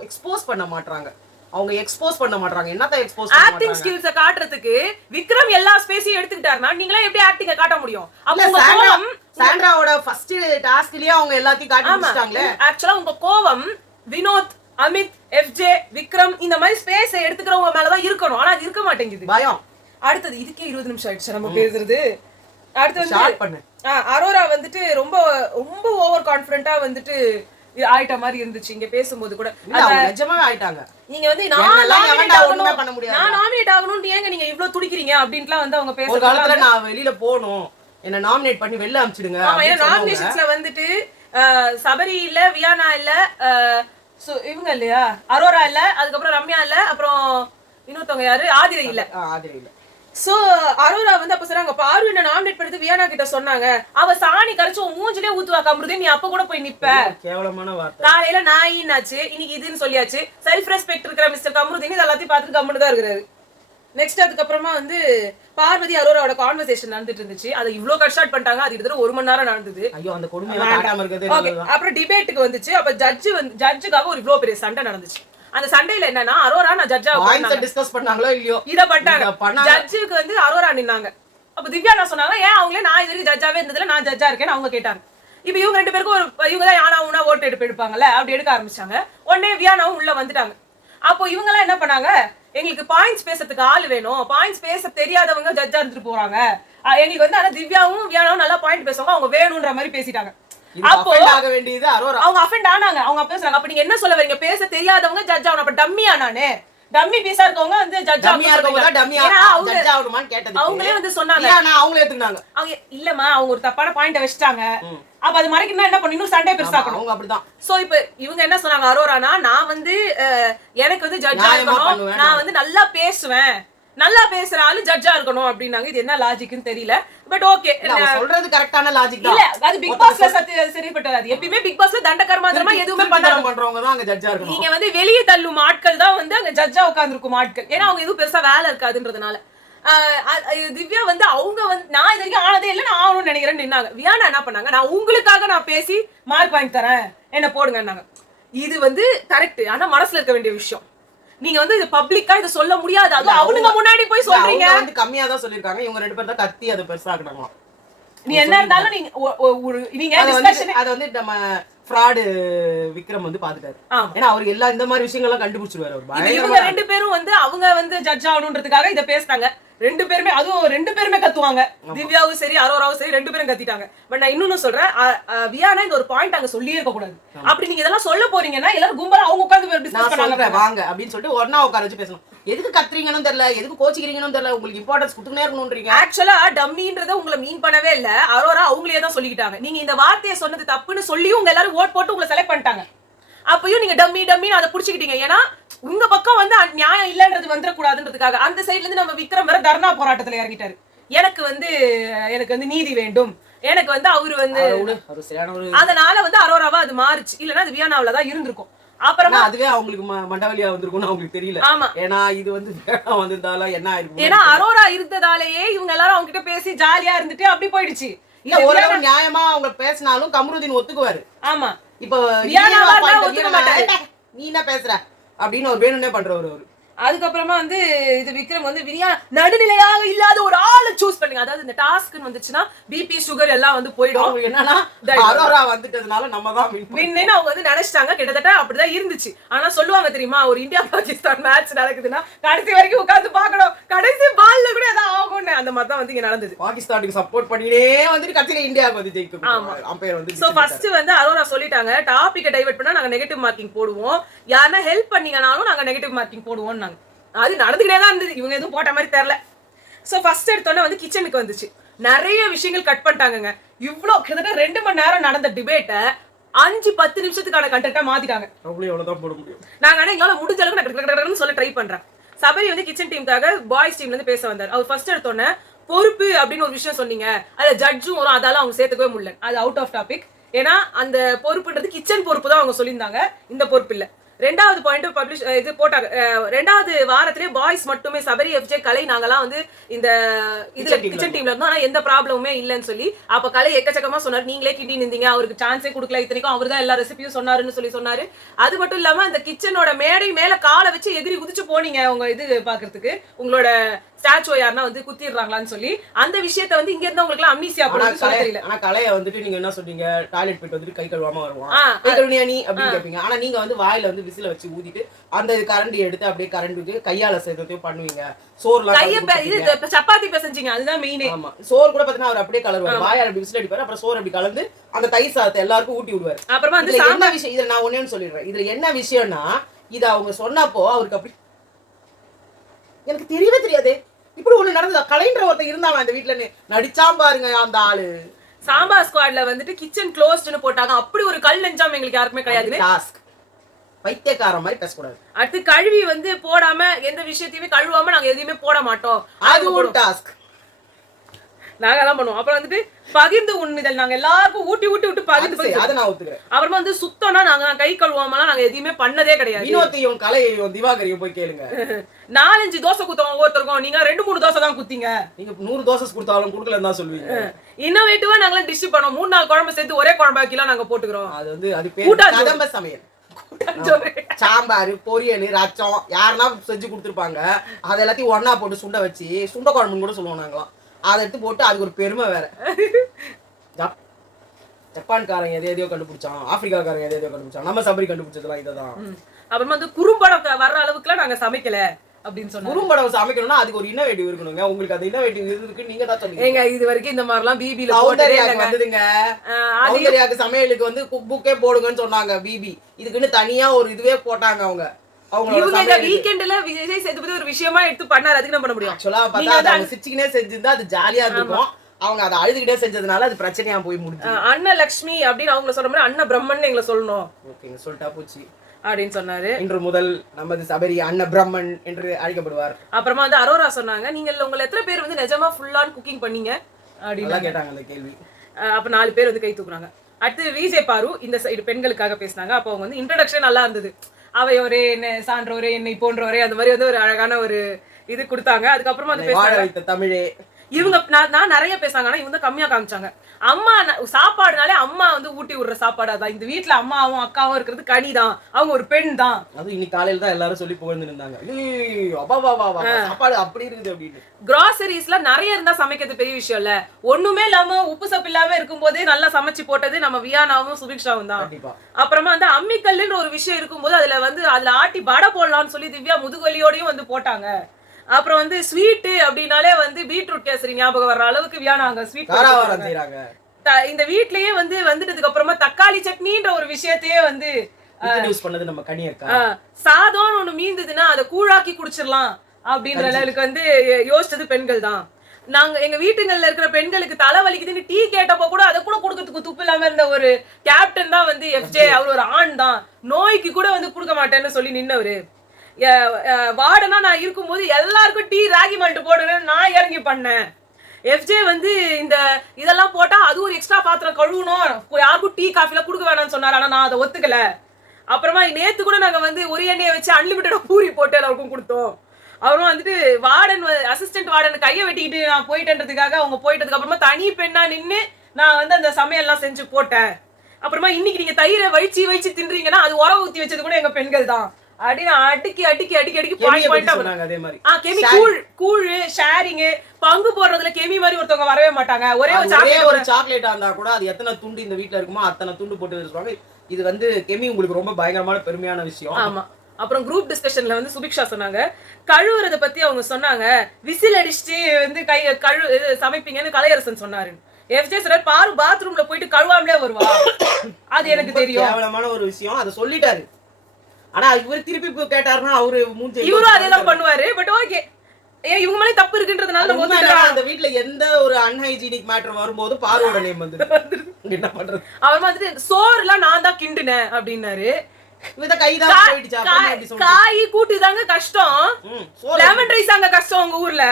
எக்ஸ்போஸ் பண்ண மாட்டாங்க. அவங்க எக்ஸ்போஸ் பண்ண மாட்டாங்க. என்னத்த எக்ஸ்போஸ் பண்ண மாட்டாங்க? ஆக்டிங் ஸ்கில்ஸ காட்டுறதுக்கு விக்ரம் எல்லா ஸ்பேஸையும் எடுத்துக்கிட்டாருன்னா நீங்களே எப்படி ஆக்டிங்க காட்ட முடியும்? அப்ப உங்க கோவம் சாண்ட்ராவோட ஃபர்ஸ்ட் டாஸ்க்லயே அவங்க எல்லாத்தையும் காட்டி முடிச்சிட்டாங்களே. ஆக்சுவலா உங்க கோவம் வினோத், அமித், எஃப்ஜே, விக்ரம் இந்த மாதிரி ஸ்பேஸ் எடுத்துக்கிறவங்க மேலதான் இருக்கணும். ஆனா அது இருக்க மாட்டேங்குது. பயம். அடுத்தது இதுக்கே 20 நிமிஷம் ஆயிடுச்சு நம்ம பேசுறது. அடுத்து ஸ்டார்ட் பண்ணு. அரோரா வந்துட்டு ரொம்ப ரொம்ப ஓவர் கான்ஃபிடென்ட்டா வந்துட்டு ஆயிட்ட மாதிரி இருந்துச்சு இங்க பேசும்போது கூட. நிஜமாவே ஆயிட்டாங்க. நீங்க வந்து நான் நாமினேட் ஆகணும்னு ஏங்க நீங்க இவ்ளோ துடிக்கிறீங்க அப்படின்ட்டுலாம் வந்து அவங்க பேசுறாங்க. ஒரு காலத்துல நான் வெளியில போகணும், என்ன நாமினேட் பண்ணி வெளில அனுப்பிச்சிடுங்க. ஆமா, ஏன்னா நாமினேஷன்ஸ்ல வந்துட்டு சபரி இல்ல, வியானா இல்ல, இவங்க இல்லையா, அரோரா இல்ல, அதுக்கப்புறம் ரம்யா இல்ல, அப்புறம் இன்னொருத்தவங்க யாரு, ஆதிரை இல்ல. சோ அரோரா வந்து அப்ப சொன்னாங்க பாரு என்ன நாமினேட் பண்ணது வியானா கிட்ட சொன்னாங்க. அவ சாணி கரைச்சு மூஞ்சிலே ஊத்துவா கமருதே, நீ அப்ப கூட போய் நிப்ப. கேவலமான வார்த்தை. காலையில நாயின்னாச்சு, இன்னைக்கு இதுன்னு சொல்லியாச்சு. செல்ஃப் ரெஸ்பெக்ட் இருக்கிற மிஸ்டர் கமருதீன் இது எல்லாத்தையும் பார்த்துட்டு கம்முன்னு தான் இருக்கிறாரு. நெக்ஸ்ட் அதுக்கப்புறமா வந்து பார்வதி அரோராவோட கான்வர்சேஷன் நடந்துட்டு இருந்துச்சு. அதை இவ்வளவு கட் ஷார்ட் பண்ணிட்டாங்க. அது கிட்டத்தட்ட 1 மணி நேரம் நடந்தது. ஐயோ அந்த கொடுமையை காட்டாம இருக்குது. அப்புறம் டிபேட்டுக்கு வந்துச்சு. அப்ப ஜட்ஜுக்காக ஒரு இவ்வளவு பெரிய சண்டை நடந்துச்சு. அந்த சண்டையில என்னன்னா அரோரா நான் ஜட்ஜா டிஸ்கஸ் பண்ணாங்களோ இல்லையோ இத பண்ணிட்டாங்க. ஜட்ஜுக்கு வந்து அரோரா நின்னாங்க. அப்ப திவ்யா என்ன சொன்னாங்க, ஏன் அவங்களே நான் இது வரைக்கும் ஜட்ஜாவே இருந்ததுல நான் ஜட்ஜா இருக்கேன்னு அவங்க கேட்டாங்க. இப்ப இவங்க 2 பேருக்கும் இவங்க தான் யானா ஊனா ஓட்டு எடுப்பாங்கல்ல, அப்படி எடுக்க ஆரம்பிச்சாங்க. உடனே வியானாவும் உள்ள வந்துட்டாங்க. அப்போ இவங்க எல்லாம் என்ன பண்ணாங்க, எங்களுக்கு பாயிண்ட்ஸ் பேசுறதுக்கு ஆள் வேணும், பாயிண்ட்ஸ் பேச தெரியாதவங்க ஜட்ஜா இருந்துட்டு போறாங்க, எங்களுக்கு வந்து ஆனா திவ்யாவும் வியானாவும் நல்லா பாயிண்ட் பேசுவாங்க, அவங்க வேணும்ன்ற மாதிரி பேசிட்டாங்க. அப்போ அவங்க அஃபெண்ட் ஆனாங்க. அவங்க அப்ப சொல்றாங்க, அப்ப நீங்க என்ன சொல்ல வரீங்க, பேச தெரியாதவங்க ஜட்ஜ் ஆகணும், அப்ப டம்மியா நானு டம்மி பீஸா இருக்கவங்க வந்து ஜட்ஜ் ஆகணுமான்னு கேட்டது. அவங்களே வந்து சொன்னாங்க, அவங்களே ஏத்துக்கிட்டாங்க. அவங்க இல்லம்மா அவங்க ஒரு தப்பான பாயிண்ட வச்சிட்டாங்க, அப்ப அது மறைக்கணும் என்ன பண்ணணும், சண்டே பெருசாக்கணும். அவங்க அப்படிதான். சோ இப்ப இவங்க என்ன சொன்னாங்க, அரோரானா நான் வந்து எனக்கு வந்து ஜட்ஜா இருக்கணும், நான் வந்து நல்லா பேசுவேன், நல்லா பேசுற ஆளு ஜட்ஜா இருக்கணும் அப்படின்னாங்க. இது என்ன லாஜிக்னு தெரியல. பட் ஓகே, சொல்றது கரெக்டான லாஜிக் தான். இல்ல அது பிக் பாஸ்ல சரிப்பட்டது. அது எப்பவுமே பிக் பாஸ்ல தண்டகர்மாந்திரமா எதுவுமே பண்றவங்க தான் அங்க ஜட்ஜா இருக்கணும். நீங்க வந்து வெளிய தள்ளும் ஆட்கள் தான் வந்து அங்க ஜட்ஜா உட்கார்ந்திருக்கும் ஆட்கள். ஏன்னா அவங்க எதுவும் பெருசா வேலை இருக்காதுன்றதுனால. திவ்யா வந்து அவங்க வந்து நான் இது வரைக்கும் ஆனதே இல்லை, நான் ஆகணும்னு நினைக்கிறேன்னு நின்னாங்க. வியானா என்ன பண்ணாங்க, நான் உங்களுக்காக நான் பேசி மார்க் வாங்கி தரேன், என்ன போடுங்கன்னாங்க. இது வந்து கரெக்ட். ஆனா மனசுல இருக்க வேண்டிய விஷயம். நீங்க வந்து இது பப்ளிக்கா இத சொல்ல முடியாது. அது அவனுங்க முன்னாடி போய் சொல்றீங்க. வந்து கம்மியா தான் சொல்லிருக்காங்க. இவங்க 2 பேர் தான் கத்தி அதை பெருசாக்குறாங்க. நீ என்ன இருந்தாலும் நீங்க டிஸ்கஷன் அத வந்து நம்ம ஃப்ராட் விக்ரம் வந்து பாத்துட்டாரு. ஏன்னா அவர் எல்லா இந்த மாதிரி விஷயங்கள்லாம் கண்டுபிடிச்சிருவாரு அவர். இவங்க 2 பேரும் வந்து அவங்க வந்து ஜட்ஜ் ஆகணும்ன்றதுக்காக இத பேசினாங்க. 2 பேருமே அதுவும் 2 பேருமே கத்துவாங்க. திவ்யாவும் சரி அரோராவும் சரி 2 பேரும் கத்திட்டாங்க. பட் நான் இன்னொன்னு சொல்றேன், வியானா இந்த ஒரு பாயிண்ட் அங்க சொல்லியே இருக்க கூடாது. அப்படி நீங்க இதெல்லாம் சொல்ல போறீங்கன்னா எல்லாரும் கும்பலா அவங்க உட்கார்ந்து டிஸ்கஸ் பண்ணாங்க வாங்க அப்படின்னு சொல்லிட்டு ஒண்ணா உட்கார வச்சு பேசணும். எதுக்கு கத்துறீங்கன்னு தெரியல, எதுக்கு கோச்சிக்கிறீங்கன்னு தெரியல, உங்களுக்கு இம்பார்ட்டன்ஸ் கொடுத்துனே இருக்கணும்ன்றீங்க. ஆக்சுவலா டம்மின்றத உங்களை மீன் பண்ணவே இல்ல, அரோரா அவங்களே தான் சொல்லிக்கிட்டாங்க. நீங்க இந்த வார்த்தையை சொன்னது தப்புன்னு சொல்லியும் உங்க எல்லாரும் ஓட் போட்டு உங்களை செலக்ட் பண்ணிட்டாங்க. அப்பயும் நீங்க டம்மின்னு அதை புடிச்சுக்கிட்டீங்க. ஏன்னா உங்க பக்கம் வந்து நியாயம் இல்லன்றது வந்துடக்கூடாதுன்றதுக்காக அந்த சைட்ல இருந்து நம்ம விக்ரம் வேற தர்ணா போராட்டத்துல இறங்கிட்டாரு. எனக்கு வந்து நீதி வேண்டும், எனக்கு வந்து அவரு வந்து அதனால வந்து அரோராவா அது மாறுச்சு. இல்லன்னா அது வியானாவில தான் இருந்திருக்கும். அப்புறமா அதுவே அவங்களுக்கு மண்டவலியா வந்திருக்கும்னு அவங்களுக்கு தெரியல. ஆமா, ஏன்னா இது வந்து வந்திருந்தாலும் என்ன ஆயிருக்கும். ஏன்னா அரோரா இருந்ததாலேயே இவங்க எல்லாரும் அவங்க கிட்ட பேசி ஜாலியா இருந்துட்டு அப்படி போயிடுச்சு. இல்ல ஒரு நியாயமா அவங்க பேசினாலும் கமருதீன் ஒத்துக்குவாரு. ஆமா, இப்ப நீ என்ன பேசுற அப்படின்னு ஒரு வேணும்னே பண்றவரு அவரு. அதுக்கப்புறமா வந்து இது விக்ரம் வந்து நடுநிலையாக இல்லாத ஒரு ஆளை சூஸ் பண்ணுங்க. அதாவது இந்த டாஸ்க்னு வந்துச்சுன்னா பிபி சுகர் எல்லாம் வந்து போயிடும். என்னன்னா அரோரா வந்துட்டதுனால நம்ம தான் வின்னு அவங்க வந்து நினைச்சிட்டாங்க. கிட்டத்தட்ட அப்படிதான் இருந்துச்சு. ஆனா சொல்லுவாங்க தெரியுமா, ஒரு இந்தியா பாகிஸ்தான் மேட்ச் நடக்குதுன்னா கடைசி வரைக்கும் உட்கார்ந்து பார்க்கணும், கடைசி பால்ல கூட ஏதாவது ஆகும்னு. அந்த மாதிரி தான் வந்து இங்க நடந்தது. பாகிஸ்தானுக்கு சப்போர்ட் பண்ணினே வந்துட்டு கடைசியில இந்தியாவுக்கு வந்து ஜெயிக்கும். அம்பையர் வந்து சோ ஃபர்ஸ்ட் வந்து அரோரா சொல்லிட்டாங்க, டாபிக்கை டைவர்ட் பண்ணா நாங்க நெகட்டிவ் மார்க்கிங் போடுவோம், யாரா ஹெல்ப் பண்ணீங்கனாலும் நாங்க நெகட்டிவ் மார்க்கிங் போடுவோம். அது நடந்துகிட்டே தான் இருந்தது. இவங்க எதுவும் போட்ட மாதிரி தெரியல. சோ ஃபர்ஸ்ட் எடுத்தோன்னே வந்து கிச்சனுக்கு வந்துச்சு. நிறைய விஷயங்கள் கட் பண்ணிட்டாங்க. இவ்வளோ கிட்டத்தட்ட 2 மணி நேரம் நடந்த டிபேட்டை 5-10 நிமிஷத்துக்கான கண்டென்ட்டா மாத்திட்டாங்க. அவ்வளவு எவ்வளவுதான் போட முடியும். நாங்க ஆனா எங்களால முடிஞ்ச அளவுக்கு நான் டக் டக் டக்னு சொல்ல ட்ரை பண்றேன். சபரி வந்து கிச்சன் டீமுக்காக பாய்ஸ் டீம்ல இருந்து பேச வந்தார். அவர் ஃபர்ஸ்ட் எடுத்தோன்னே பொறுப்பு அப்படின்னு ஒரு விஷயம் சொன்னீங்க, அதுல ஜட்ஜும் வரும், அதால அவங்க சேர்த்துக்கவே முடியல, அது அவுட் ஆஃப் டாபிக். ஏன்னா அந்த பொறுப்புன்றது கிச்சன் பொறுப்பு தான் அவங்க சொல்லியிருந்தாங்க, இந்த பொறுப்பு இல்ல. ரெண்டாவது பாயிண்ட் பப்ளிஷ் இது போட்டாங்க. ரெண்டாவது வாரத்திலே பாய்ஸ் மட்டுமே சபரி எஃப்ஜே கலை நாங்கெல்லாம் வந்து இந்த இதுல கிச்சன் டீம்ல இருந்தோம், ஆனா எந்த ப்ராப்ளமுமே இல்லைன்னு சொல்லி அப்ப கலை எக்கச்சக்கமா சொன்னார். நீங்களே கிட்டி நின்றீங்க, அவருக்கு சான்ஸே கொடுக்கல, இத்தனைக்கும் அவர் தான் எல்லா ரெசிபியும் சொன்னாருன்னு சொல்லி சொன்னாரு. அது மட்டும் இல்லாம அந்த கிச்சனோட மேடை மேல காலை வச்சு எகிரி குதிச்சு போனீங்க உங்க இது பாக்குறதுக்கு, உங்களோட ஸ்டாச்சுவோ யாருன்னா வந்து குத்திடுறாங்களான்னு சொல்லி அந்த விஷயத்த வந்து இங்க இருந்தவங்களுக்கு எல்லாம் அம்னீசியா போடுறது சொல்ல தெரியல. ஆனா கலையை வந்துட்டு நீங்க என்ன சொன்னீங்க, டாய்லெட் போயிட்டு வந்துட்டு கை கழுவாம வருவான், கை கழுவினியா நீ அப்படின்னு கேட்பீங்க. ஆனா நீங்க வந்து வாயில வந்து விசில வச்சு ஊதிட்டு அந்த கரண்டி எடுத்து அப்படியே கரண்ட் கையால சேர்த்தையும் பண்ணுவீங்க. சோறுலாம் சப்பாத்தி பேசஞ்சீங்க, அதுதான் மெயினே. ஆமா, சோறு கூட பாத்தீங்கன்னா அவர் அப்படியே கலருவார், வாயால அப்படி விசில் அடிப்பாரு, அப்புறம் சோறு அப்படி கலந்து அந்த தயிர் சாதத்தை எல்லாருக்கும் ஊட்டி விடுவாரு. அப்புறமா வந்து என்ன விஷயம், இதுல நான் ஒண்ணு சொல்லிடுறேன். இதுல என்ன விஷயம்னா, இதை அவங்க சொன்னப்போ அவருக்கு அப்படி எனக்கு தெரியவே தெரியாது, இப்படி ஒண்ணு நடந்ததா, கலைன்ற ஒருத்தர் இருந்தாங்க அந்த வீட்டுல நடிச்சாம் பாருங்க அந்த ஆளு. சாம்பார் ஸ்குவாட்ல வந்துட்டு கிச்சன் க்ளோஸ்ட்னு போட்டாங்க. அப்படி ஒரு கல் நெஞ்சாம் எங்களுக்கு யாருக்குமே கிடையாது. டாஸ்க் பைத்தியக்கார மாதிரி பேசக்கூடாது. அடுத்து கழுவி வந்து போடாம எந்த விஷயத்தையுமே கழுவாம நாங்க எதையுமே போட மாட்டோம், அது ஒரு டாஸ்க் நாங்க எல்லாம் பண்ணுவோம். அப்புறம் வந்துட்டு பகிர்ந்து உண்ணுதல், நாங்க எல்லாருக்கும் ஊட்டி ஊட்டி விட்டு பகிர்ந்து, அதை நான் ஒத்துக்கிறேன். அப்புறமா வந்து சுத்தம்னா நாங்க கை கழுவாமலாம் நாங்க எதையுமே பண்ணதே கிடையாது. வினோத்தையும் கலையையும் திவாகரையும் போய் கேளுங்க. 4-5 தோசை குத்தோம் ஒவ்வொருத்தருக்கும், நீங்க 2-3 தோசை தான் குத்தீங்க. நீங்க 100 தோசை கொடுத்தாலும் கொடுக்கலன்னு தான் சொல்லுவீங்க. இன்னோவேட்டிவா நாங்களாம் டிஷ் பண்ணோம், 3-4 குழம்பு சேர்த்து ஒரே குழம்பாக்கிலாம் நாங்க போட்டுக்கிறோம். அது வந்து அது பேர் கதம்ப சமையல். சாம்பார், பொரியல், ரச்சம் யாருன்னா செஞ்சு கொடுத்துருப்பாங்க, அது எல்லாத்தையும் ஒன்னா போட்டு சுண்ட வச்சு சுண்ட குழம்புன்னு கூட சொல்லுவோம் நாங்களாம். அதை எடுத்து போட்டு அதுக்கு ஒரு பெருமை வேற. ஜப்பான்காரங்க எதையோ கண்டுபிடிச்சான், ஆப்பிரிக்காக்காரங்க எதையோ கண்டுபிடிச்சான், நம்ம சபரி கண்டுபிடிச்சதுலாம் இதான். அப்புறமா வந்து குறும்படம் வர்ற அளவுக்குலாம் நாங்க சமைக்கல அப்படின்னு சொன்னோம். குறும்படம் சமைக்கணும்னா அதுக்கு ஒரு இன்னோவேட்டிவ் இருக்கணுங்க. உங்களுக்கு அது இன்னோவேட்டிவ் இருக்கு, நீங்க தான் சொன்னீங்க. ஏங்க இது வரைக்கும் இந்த மாதிரிலாம் பிபில வந்ததுங்க. சௌந்தர்யாக்கு சமையலுக்கு வந்து குக் புக்கே போடுங்கன்னு சொன்னாங்க பிபி. இதுக்குன்னு தனியா ஒரு இதுவே போட்டாங்க அவங்க. இவங்க வீக்கெண்ட்ல விஜய் சேதுபதி ஒரு விஷயமா எடுத்து பண்ணாரு, அதுக்கு என்ன பண்ண முடியும்? ஆக்சுவலா பார்த்தா அவங்க சிரிச்சுக்கினே செஞ்சிருந்தா அது ஜாலியா இருக்கும். அவங்க அதை அழுதுகிட்டே செஞ்சதுனால அது பிரச்சனையா போய் முடிஞ்சு. அண்ணன் லட்சுமி அப்படின்னு அவங்கள சொல்ற மாதிரி அண்ணன் பிரம்மன் எங்களை சொல்லணும். ஓகேங்க, சொல்லிட்டா போச்சு அப்படின்னு சொன்னாரு. இன்று முதல் நமது சபரி அண்ண பிரம்மன் என்று அழைக்கப்படுவார். அப்புறமா வந்து அரோரா சொன்னாங்க, நீங்க உங்களை எத்தனை பேர் வந்து நிஜமா ஃபுல் ஆன் குக்கிங் பண்ணீங்க அப்படின்னு கேட்டாங்க அந்த கேள்வி. அப்ப 4 பேர் வந்து கை தூக்குறாங்க. அடுத்து விஜய் பாரு இந்த சைடு பெண்களுக்காக பேசினாங்க. அப்போ அவங்க வந்து இன்ட்ரோடக்ஷன் நல்லா இருந்தது, அவையோரே என்ன சான்றோரே என்னை போன்றோரே, அந்த மாதிரி வந்து ஒரு அழகான ஒரு இது கொடுத்தாங்க. அதுக்கப்புறமா வந்து பேசுறாங்க தமிழே. இவங்க நான் நிறைய பேசாங்க, ஆனா இவங்க கம்மியா காமிச்சாங்க. அம்மா சாப்பாடுனாலே அம்மா வந்து ஊட்டி விடுற சாப்பாடு அதான். இந்த வீட்டுல அம்மாவும் அக்காவும் இருக்கிறது கனிதான், அவங்க ஒரு பெண் தான். அது இன்னைக்கு காலையில தான் எல்லாரும் சொல்லி புகழ்ந்து இருந்தாங்க, சாப்பாடு அப்படி இருக்குது அப்படின்னு. கிராசரிஸ்ல நிறைய இருந்தா சமைக்கிறது பெரிய விஷயம் இல்ல, ஒண்ணுமே இல்லாம உப்பு சப்பு இல்லாம இருக்கும் போதே நல்லா சமைச்சு போட்டது நம்ம வியானாவும் சுபிக்ஷாவும் தான். அப்புறமா வந்து அம்மிக்கல்லுன்ற ஒரு விஷயம் இருக்கும்போது அதுல ஆட்டி வடை போடலாம்னு சொல்லி திவ்யா முதுகொலியோடையும் வந்து போட்டாங்க. அப்புறம் வந்து ஸ்வீட் அப்படின்னாலே வந்து பீட்ரூட் கேசரி ஞாபகம் வர்ற அளவுக்கு வியானாங்க ஸ்வீட் செய்றாங்க. இந்த வீட்லயே வந்து வந்துட்டதுக்கு அப்புறமா தக்காளி சட்னின்ற ஒரு விஷயத்தையே வந்து இன்ட்ரோ듀ஸ் பண்ணது நம்ம கனி அக்கா. சாதம்னு ஒண்ணு மீந்ததுன்னா அதை கூழாக்கி குடிச்சிடலாம் அப்படின்ற அளவுக்கு வந்து யோசிச்சது பெண்கள் தான். நாங்க எங்க வீட்டுங்கள்ல இருக்கிற பெண்களுக்கு தலை வலிக்குதுன்னு டீ கேட்டப்போ கூட அதை கூட கொடுக்கறதுக்கு துப்பு இல்லாம இருந்த ஒரு கேப்டன் தான் வந்து எஃப்ஜே. அவர் ஒரு ஆண் தான், நோய்க்கு கூட வந்து கொடுக்க மாட்டேன்னு சொல்லி நின்னவரு. வார்டனா நான் இருக்கும்போது எல்லாருக்கும் டீ ராகி மால்ட் போடுறேன்னு நான் இறங்கி பண்ணேன். எஃப்ஜே வந்து இந்த இதெல்லாம் போட்டா அது ஒரு எக்ஸ்ட்ரா பாத்திரம் கழுவணும், யாருக்கும் டீ காஃபில கொடுக்க வேணாம்னு சொன்னார், ஆனா நான் அதை ஒத்துக்கல. அப்புறமா நேத்து கூட நாங்க வந்து ஒரு எண்ணெயை வச்சு அன்லிமிட்டடா பூரி போட்டு எல்லாருக்கும் கொடுத்தோம். அப்புறம் வந்துட்டு வார்டன் அசிஸ்டன்ட் வார்டன் கையை வெட்டிக்கிட்டு நான் போயிட்டேன்றதுக்காக அவங்க போயிட்டதுக்கு அப்புறமா தனி பெண்ணா நின்று நான் வந்து அந்த சமையல்லாம் செஞ்சு போட்டேன். அப்புறமா இன்னைக்கு நீங்க தயிரை வழிச்சு தின்றீங்கன்னா அது உரம் ஊத்தி வச்சது கூட எங்க பெண்கள் தான் அப்படின்னு அடிக்கி கெமி கூழ் ஷேரிங் பங்கு போடுறதுல கெமி மாதிரி ஒருத்தவங்க வரவே மாட்டாங்க. ஒரே ஒரு சாக்லேட்டா இருந்தா கூட அது எத்தனை துண்டு இந்த வீட்டுல இருக்குமோ அத்தனை துண்டு போட்டு வச்சிருப்பாங்க. இது வந்து கெமி உங்களுக்கு ரொம்ப பயங்கரமான பெருமையான விஷயம். ஆமா. அப்புறம் குரூப் டிஸ்கஷன்ல வந்து சுபிக்ஷா சொன்னாங்க, கழுவுறத பத்தி அவங்க சொன்னாங்க, விசில் அடிச்சுட்டு வந்து சமைப்பீங்கன்னு கலையரசன் சொன்னாரு. எஃப்ஜே சார் பாரு பாத்ரூம்ல போயிட்டு கழுவாமலே வருவா, அது எனக்கு தெரியும். கேவலமான ஒரு விஷயம், அதை சொல்லிட்டாரு. ஆனா இவர் திருப்பி கேட்டாருன்னா அவரு இவரும் அதேதான் பண்ணுவாரு. பட் ஓகே, இவங்க மேலே தப்பு இருக்குன்றதுனால அந்த வீட்டுல எந்த ஒரு அன்ஹைஜீனிக் மேட்டர் வரும்போது பார்வோட நேம் வந்து என்ன பண்றது? அவர் வந்துட்டு சோறுலாம் நான் தான் கிண்டுனேன் அப்படின்னாரு. காய் கூட்டு தாங்க கஷ்டம், லெமன் ரைஸ் அங்க கஷ்டம் உங்க ஊர்ல.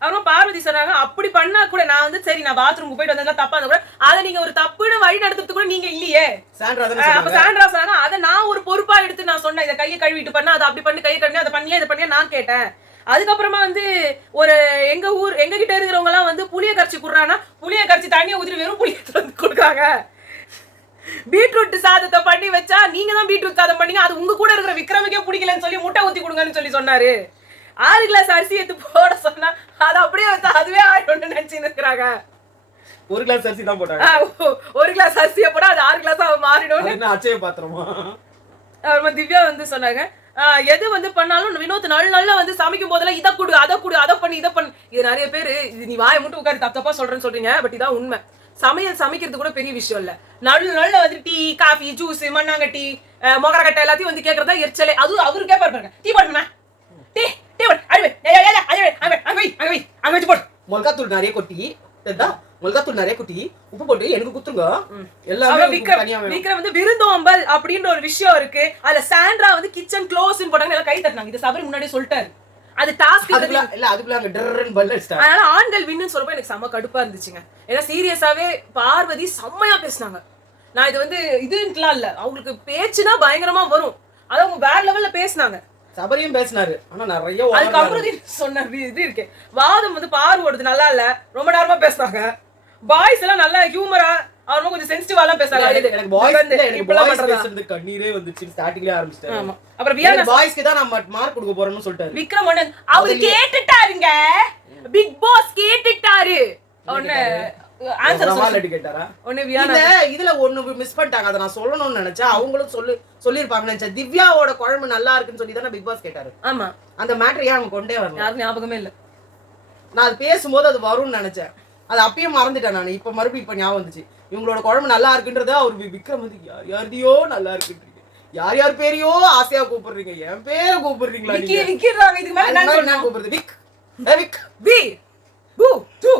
அப்புறம் பார்வதி சொன்னாங்க அப்படி பண்ணா கூட நான் வந்து சரி நான் பாத்ரூமுக்கு போயிட்டு வந்தா தப்பா இருந்தா கூட அதை நீங்க ஒரு தப்புன்னு வழி நடத்துறது கூட நீங்க இல்லையே. அப்ப சாண்ட்ரா சொன்னாங்க அதை நான் ஒரு பொறுப்பா எடுத்து நான் சொன்னேன், இதை கையை கழுவிட்டு பண்ணா அதை அப்படி பண்ணி கையை கழுவி அதை பண்ணியா இதை பண்ணியா நான் கேட்டேன். அதுக்கப்புறமா வந்து ஒரு எங்க கிட்ட இருக்கிறவங்க எல்லாம் வந்து புளிய கரைச்சி குடுறாங்கன்னா புளிய கரைச்சி தண்ணியை ஊற்றி வெறும் புளிய வந்து கொடுக்குறாங்க. பீட்ரூட் சாதத்தை பண்ணி வச்சா நீங்க தான் பீட்ரூட் சாதம் பண்ணீங்க, அது உங்க கூட இருக்கிற விக்ரமுக்கே பிடிக்கலன்னு சொல்லி முட்டை ஊத்தி கொடுங்கன்னு சொல்லி சொன்னாரு. 6 கிளாஸ் அரிசி எடுத்து போட சொன்னா அதை அப்படியே வச்சா அதுவே ஆயிடும்னு நினைச்சுன்னு இருக்கிறாங்க. 1 கிளாஸ் அரிசி தான் போட்டாங்க. 1 கிளாஸ் அரிசியை போட்டா அது 6 கிளாஸா மாறிடும். என்ன அச்சய பாத்திரமா? அப்புறமா திவ்யா வந்து சொன்னாங்க எது வந்து பண்ணாலும் வினோத் நல்லா வந்து சமைக்கும் போதெல்லாம் இதை கொடு அதை கொடு அதை பண்ணி இதை பண்ணு. இது நிறைய பேரு இது நீ வாயை மட்டும் உட்காரு தப்பா சொல்றேன்னு சொல்றீங்க, பட் இதான் உண்மை. சமைக்கிறது கூட பெரிய விஷயம் இல்ல. நல்ல வந்து டீ காஃபி ஜூஸ் மண்ணாங்கட்டி மொகரக்கட்டை எல்லாத்தையும் வந்து கேட்கறதா எரிச்சலே. அது அவரு கேட்பாரு, டீ போடுமா டீ டீ போடு அங்க வச்சு போடு. மிளகாத்தூள் நிறைய கொட்டி மிளகாத்தூள் நிறைய கொட்டி உப்பு போட்டு எனக்கு குத்துருங்க. எல்லாமே விக்ரம் வந்து விருந்தோம்பல் அப்படின்ற ஒரு விஷயம் இருக்கு. அதுல சாண்ட்ரா வந்து கிச்சன் க்ளோஸ்னு போட்டாங்க, எல்லாம் கை தட்டினாங்க. இது சபரி முன்னாடியே சொல்லிட்டாரு. அது டாஸ்க் இல்ல அதுக்குள்ள அங்க டர்ரன் பல்ல அடிச்சாங்க. அதனால ஆண்கள் வின்னு சொல்றப்ப எனக்கு செம்ம கடுப்பா இருந்துச்சுங்க. ஏன்னா சீரியஸாவே பார்வதி செம்மையா பேசினாங்க. நான் இது வந்து இதுன்னுலாம் இல்ல, அவங்களுக்கு பேச்சுதான் பயங்கரமா வரும். அது அவங்க வேற லெவல்ல பேசினாங்க. சபரியும் பேசினாரு, ஆனா நிறைய அதுக்கு அப்புறம் சொன்ன இது இருக்கு வாதம் வந்து பார்வோடுது நல்லா இல்ல, ரொம்ப நேரமா பேசுறாங்க. பாய்ஸ் எல்லாம் நல்லா ஹியூமரா அவங்க கொஞ்சம் சென்சிட்டிவா எல்லாம் பேசுறாங்க. எனக்கு பாய்ஸ் பேசுறது கண்ணீரே வந்துச்சு ஸ்டார்டிங்லயே ஆரம்பிச்சிட்டாரு. ஆமா அப்புறம் வியானா பாய்ஸ்க்கு தான் நான் மார்க் கொடுக்க போறேன்னு சொல்லிட்டாரு விக்ரம். அவர் கேட்டுட்டாருங்க, பிக் பாஸ் கேட்டுட்டாரு. ஒண்ணு ஆன்சர் சவால் கேட்டாரா? இதுல ஒண்ணு மிஸ் பண்ணிட்டாங்க, அதை நான் சொல்லணும்னு நினைச்சேன். அவங்களும் சொல்லிருப்பாங்க நினைச்சேன். திவ்யாவோட குழம்பு நல்லா இருக்குன்னு சொல்லி தானே பிக் பாஸ் கேட்டாரு. ஆமா அந்த மேட்டர் ஏன் அவங்க கொண்டே வரல? யாரும் ஞாபகமே இல்ல. நான் அது பேசும்போது அது வரும்னு நினைச்சேன், அது அப்பயும் மறந்துட்டேன் நான். இப்ப மறுபடியும் இப்ப ஞாபகம் வந்துச்சு. இவங்களோட குழம்பு நல்லா இருக்குன்றத அவர் விக்ரம் வந்து யாரையோ நல்லா இருக்குன்றீங்க, யார் யார் பேரையோ ஆசையா கூப்பிடுறீங்க, என் பேரை கூப்பிடுறீங்களா? இதுக்கு மேல என்ன கூப்பிடுறது? விக் விக் வி பூ டு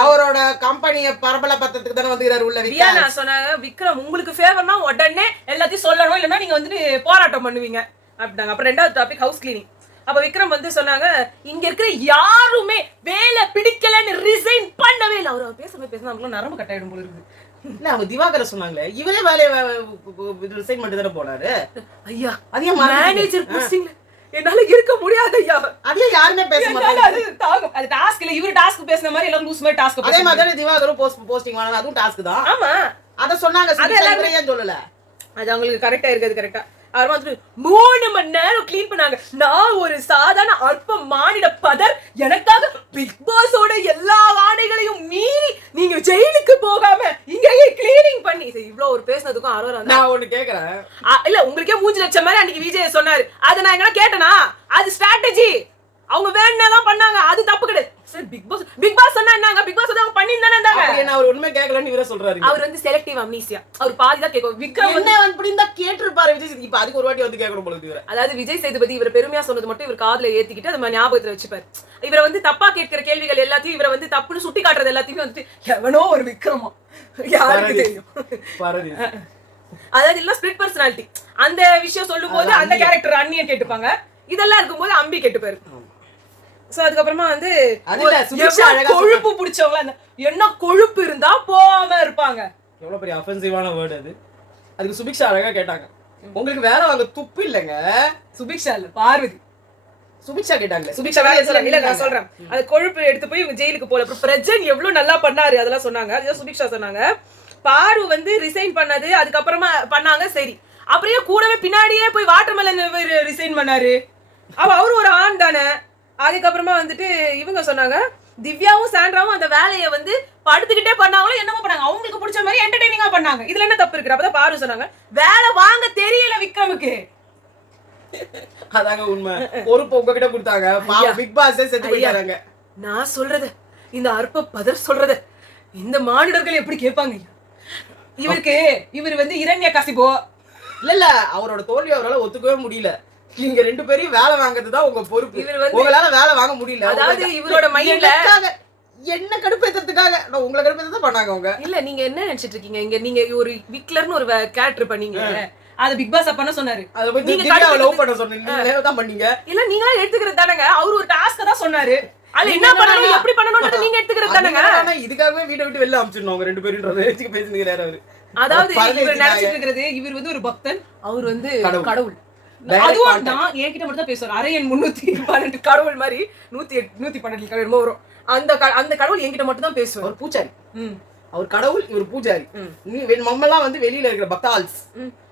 அவரோட கம்பெனியை பரபல பத்தத்துக்கு தானே வந்துறாரு உள்ள. வியானா சொன்னாங்க விக்ரம் உங்களுக்கு ஃபேவர்னா உடனே எல்லாத்தையும் சொல்லணும், இல்லைன்னா நீங்க வந்து போராட்டம் பண்ணுவீங்க அப்படின்னாங்க. அப்புறம் 2வது டாபிக் ஹவுஸ் கிளீனிங். அப்ப விக்ரம் வந்து சொன்னாங்க இங்க இருக்கிற யாருமே வேலை பிடிக்கலன்னு ரிசைன் பண்ணவே இல்லை. அவர் பேசுறது அவங்களும் நரம்பு கட்டாயிடும் போல இருக்கு. இல்ல அவங்க திவாகர சொன்னாங்களே இவரே வேலையை ரிசைன் பண்ணிட்டு தானே போனாரு. ஐயா அதே மேனேஜர் போஸ்டிங்ல என்னால இருக்க முடியாது ஐயா. அதே யாருமே பேச மாட்டாங்க. அது டாஸ்க் இல்ல, இவரு டாஸ்க் பேசுன மாதிரி எல்லாம் லூஸ் மாதிரி டாஸ்க். அதே மாதிரி திவாகரும் போஸ்டிங் வாங்க, அதுவும் டாஸ்க் தான். ஆமா அத சொன்னாங்க. ஏன் சொல்லல? அது அவங்களுக்கு கரெக்டா இருக்குது. கரெக்டா 3 மணி நேரம் கிளீன் பண்ணாங்க. நான் ஒரு சாதாரண அற்ப மானிட பதர், எனக்காக பிக் பாஸோட எல்லா ஆணைகளையும் மீறி நீங்க ஜெயிலுக்கு போகாம இங்கேயே கிளீனிங் பண்ணி இவ்வளவு ஒரு பேசினதுக்கும் அரோரா நான் ஒண்ணு கேக்குறேன். இல்ல உங்களுக்கே மூஞ்சி லட்சம் மாதிரி அன்னைக்கு விஜய் சொன்னாரு, அதை நான் எங்கன்னா கேட்டனா? அது ஸ்ட்ராட்டஜி, அவங்க வேணும்னே பண்ணாங்க, அது தப்பு கிடையாது. பிக் பாஸ் சொன்னா என்னங்க, பிக் பாஸ் அவங்க பண்ணி தானே இருந்தாங்க. என்ன அவர் உண்மை கேட்கலன்னு இவரே சொல்றாரு. அவர் வந்து செலக்டிவ் அம்னீசியா, அவர் பாதி தான் கேட்கும். விக்ரம் என்ன அப்படி இருந்தா கேட்டிருப்பாரு விஜய் சேதுபதி. இப்ப அதுக்கு ஒரு வாட்டி வந்து கேட்கணும் போல இவர. அதாவது விஜய் சேதுபதி இவர பெருமையா சொன்னது மட்டும் இவர் காதுல ஏத்திக்கிட்டு அதை ஞாபகத்துல வச்சுப்பாரு. இவரை வந்து தப்பா கேட்கிற கேள்விகள் எல்லாத்தையும் இவரை வந்து தப்புன்னு சுட்டி காட்டுறது எல்லாத்தையுமே வந்து எவனோ ஒரு விக்ரமா யாருக்கு தெரியும். அதாவது இல்ல ஸ்பிளிட் பர்சனாலிட்டி. அந்த விஷயம் சொல்லும் போது அந்த கேரக்டர் அண்ணியன் கேட்டுப்பாங்க, இதெல்லாம் இருக்கும்போது அம்பி கேட்டுப்பாரு. சோ அதுக்கப்புறமா வந்து கொழுப்பு பிடிச்சவங்க என்ன கொழுப்பு இருந்தா போகாம இருப்பாங்க. எவ்வளவு பெரிய அஃபென்சிவான வேர்ட் அது. அதுக்கு சுபிக்ஷா அழகா கேட்டாங்க, உங்களுக்கு வேலை வாங்க துப்பு இல்லங்க. சுபிக்ஷா இல்ல பார்வதி, சுபிக்ஷா கேட்டாங்க. சுபிக்ஷா வேலை சொல்றாங்க. இல்ல நான் சொல்றேன், அது கொழுப்பு எடுத்து போய் இவங்க ஜெயிலுக்கு போல. அப்புறம் பிரஜன் எவ்வளவு நல்லா பண்ணாரு அதெல்லாம் சொன்னாங்க. அதுதான் சுபிக்ஷா சொன்னாங்க. பாரு வந்து ரிசைன் பண்ணது அதுக்கப்புறமா பண்ணாங்க சரி. அப்படியே கூடவே பின்னாடியே போய் வாட்டர்மெலன் ரிசைன் பண்ணாரு. அப்ப அவரு ஒரு ஆண் தானே. அதுக்கப்புறமா வந்துட்டு இவங்க சொன்னாங்க திவ்யாவும் சாண்ட்ராவும் அந்த வேலையை வந்து படுத்துக்கிட்டே பண்ணாங்களோ என்னமோ பண்ணாங்க, அவங்களுக்கு பிடிச்ச மாதிரி என்டர்டெய்னிங்கா பண்ணாங்க. இதுல என்ன தப்பு இருக்கு? அப்பதான் பாரு சொன்னாங்க வேலை வாங்க தெரியல விக்ரமுக்கு. அதாங்க உண்மை. பொறுப்பு உங்ககிட்ட கொடுத்தாங்க, பிக் பாஸ் செத்து போயிட்டாங்க. நான் சொல்றது இந்த அற்ப பதர் சொல்றது இந்த மானிடர்கள் எப்படி கேட்பாங்க? இவர் வந்து இரண்ய கசிபோ இல்ல அவரோட தோல்வி அவரால் ஒத்துக்கவே முடியல. நீங்க 2 பேரையும் வேலை வாங்குறது தான் உங்க பொறுப்பு. உங்களால வேலை வாங்க முடியல. அதாவது இவரோட மைண்ட்ல என்ன கடுப்பேத்துறதுக்காக நான் உங்களை கடுப்பேத்த பண்ணாங்க அவங்க. இல்ல நீங்க என்ன நினைச்சிட்டு இருக்கீங்க? இங்க நீங்க ஒரு விக்லர்னு ஒரு கேரக்டர் பண்ணீங்க, அத பிக் பாஸ் பண்ண சொன்னாரு. அத போய் திவ்யாவை லவ் பண்ண சொன்னீங்க, நீங்க தான் பண்ணீங்க. இல்ல நீங்களா எடுத்துக்கிறது தானங்க. அவரு ஒரு டாஸ்க் தான் சொன்னாரு, அது என்ன பண்ணணும் எப்படி பண்ணணும்ன்றது நீங்க எடுத்துக்கிறது தானங்க. ஆனா இதுக்காகவே வீட்டை விட்டு வெளில அனுப்பிச்சிடணும் அவங்க ரெண்டு பேருன்றத வச்சு பேசிக்கிறாரு அவரு. அதாவது இவர் நினைச்சிட்டு இருக்கிறது, இவர் வந்து ஒரு பக்தன், அவர் வந்து கடவுள். அதுவும் நான் என்கிட்ட மட்டும் தான் பேசுவார். அரையன் 312 கடவுள் மாதிரி 112 கடவுள் வரும். அந்த கடவுள் என்கிட்ட மட்டும் தான் பேசுவார். அவர் பூச்சாரி. அவர் கடவுள், இவர் பூஜாரி. நம்மலாம் வந்து வெளியில இருக்கிற பக்தால்ஸ்.